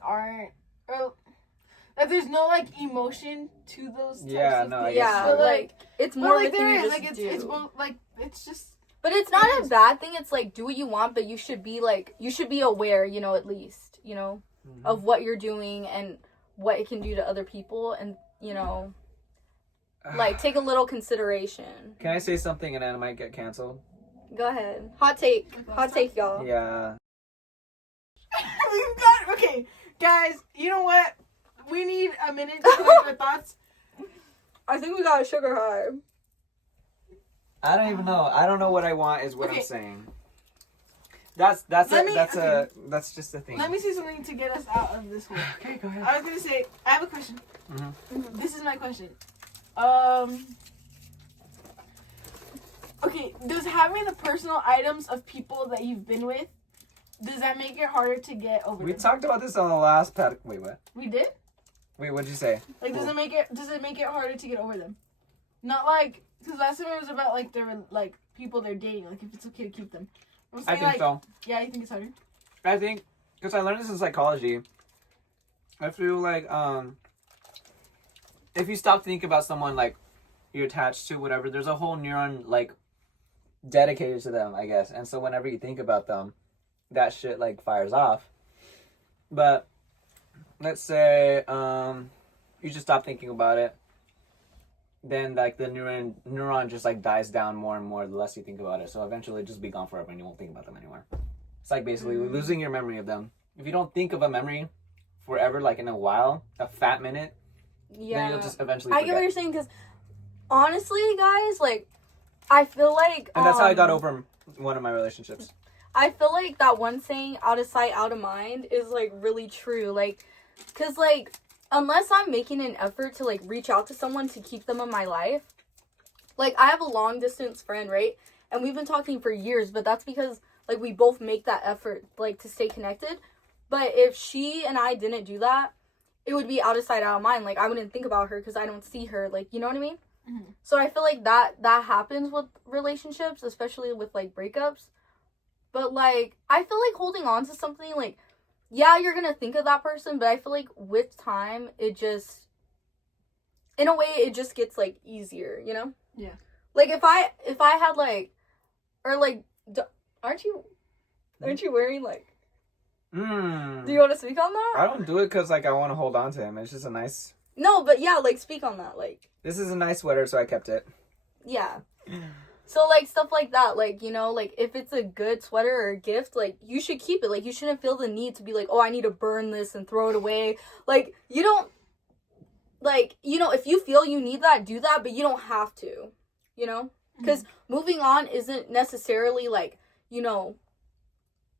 aren't, or that there's no like emotion to those types of things. I guess Yeah, so. like it's more like of a thing there you is just like do. it's well, like it's just. But it's not a bad thing. It's like, do what you want, but you should be aware, you know, at least, you know, of what you're doing and what it can do to other people, and, you know, like, take a little consideration. Can I say something and then I might get canceled? Go ahead. Hot take, y'all. Yeah. Okay, guys, you know what? We need a minute to collect our thoughts. I think we got a sugar high. I don't even know. I don't know what I want is what I'm saying. That's just a thing. Let me say something to get us out of this hole. Okay, go ahead. I was gonna say, I have a question. This is my question. Okay, does having the personal items of people that you've been with, does that make it harder to get over We them? talked about this on the last Wait, what? We did? Wait, what'd you say? Like, does it make it harder to get over them? Not like, because last time it was about like their like people they're dating, like if it's okay to keep them. I think so. Yeah, you think it's harder? I think, because I learned this in psychology, I feel like if you stop thinking about someone like you're attached to, whatever, there's a whole neuron like dedicated to them, I guess. And so whenever you think about them, that shit like fires off. But let's say you just stop thinking about it, then like the neuron just like dies down more and more the less you think about it. So eventually it'll just be gone forever and you won't think about them anymore. It's like basically losing your memory of them. If you don't think of a memory forever, like in a while, a fat minute, then you'll just eventually forget. I get what you're saying, because honestly, guys, like, I feel like... And that's how I got over one of my relationships. I feel like that one saying, out of sight, out of mind, is, like, really true. Like, because, like, unless I'm making an effort to, like, reach out to someone to keep them in my life, like, I have a long-distance friend, right? And we've been talking for years, but that's because, like, we both make that effort, like, to stay connected. But if she and I didn't do that, it would be out of sight, out of mind. Like, I wouldn't think about her because I don't see her. Like, you know what I mean? Mm-hmm. So I feel like that happens with relationships, especially with, like, breakups. But, like, I feel like holding on to something, like, yeah, you're going to think of that person, but I feel like with time, it just, in a way, it just gets, like, easier, you know? Yeah. Like, if I had, like, or, like, aren't you wearing, like, do you want to speak on that? I don't do it because, like, I want to hold on to him. It's just a nice... No, but yeah, like, speak on that, like... This is a nice sweater, so I kept it. Yeah. So, like, stuff like that, like, you know, like, if it's a good sweater or a gift, like, you should keep it. Like, you shouldn't feel the need to be like, oh, I need to burn this and throw it away. Like, you don't... Like, you know, if you feel you need that, do that, but you don't have to, you know? Because moving on isn't necessarily, like, you know,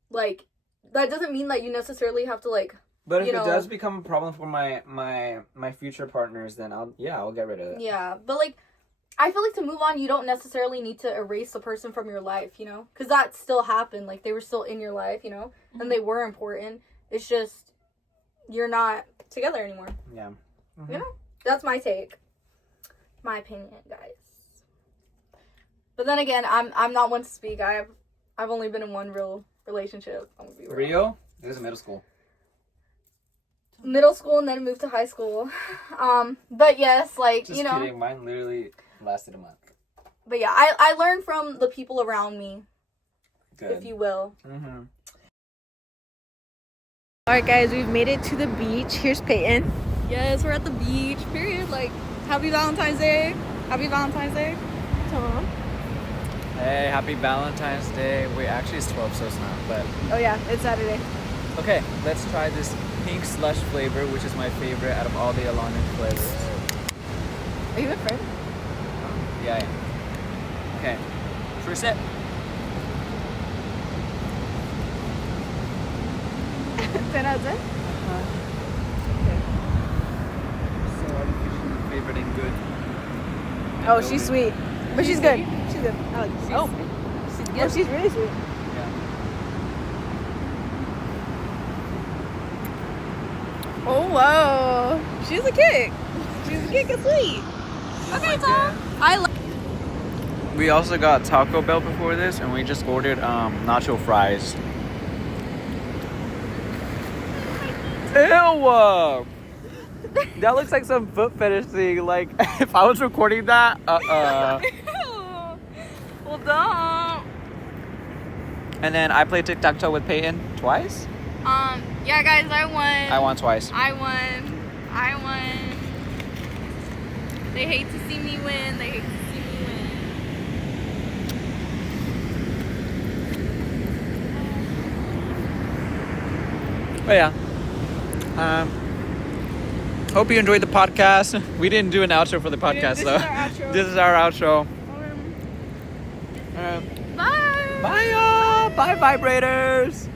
like... That doesn't mean that you necessarily have to, like, but if it does become a problem for my future partners, then I'll get rid of it. Yeah, but, like, I feel like to move on, you don't necessarily need to erase the person from your life, you know? Because that still happened. Like, they were still in your life, you know? And they were important. It's just, you're not together anymore. Yeah. Mm-hmm. You know? That's my take. My opinion, guys. But then again, I'm not one to speak. I've only been in one real relationship. I'm gonna be real. Rio? It was middle school. Middle school and then moved to high school. But yes, like, Just you know. kidding. Mine literally lasted a month. But yeah, I learned from the people around me. Good. If you will. Mm-hmm. Alright, guys, we've made it to the beach. Here's Peyton. Yes, we're at the beach. Period. Like, happy Valentine's Day. Happy Valentine's Day. Tom. Hey, happy Valentine's Day. Wait, actually it's 12, so it's not, but... Oh yeah, it's Saturday. Okay, let's try this pink slush flavor, which is my favorite out of all the Alani flavors. Are you a friend? Yeah, I am. Okay, first sip. 10 out of 10? So artificially flavored and good. Oh, she's sweet. But she's good. She's good. I like it. Oh. She's good. Oh, she's really sweet. Yeah. Oh, whoa. She's a kick. She's a kick of sweet. Okay, Tom. I like. We also got Taco Bell before this, and we just ordered nacho fries. Ew! That looks like some foot fetish thing. Like, if I was recording that, Well, don't. And then I played tic-tac-toe with Peyton twice. Yeah, guys, I won. I won twice. I won. They hate to see me win. But yeah. Hope you enjoyed the podcast. We didn't do an outro for the podcast, This though. is our outro. This is our outro. Bye. Bye, y'all. Bye, vibrators.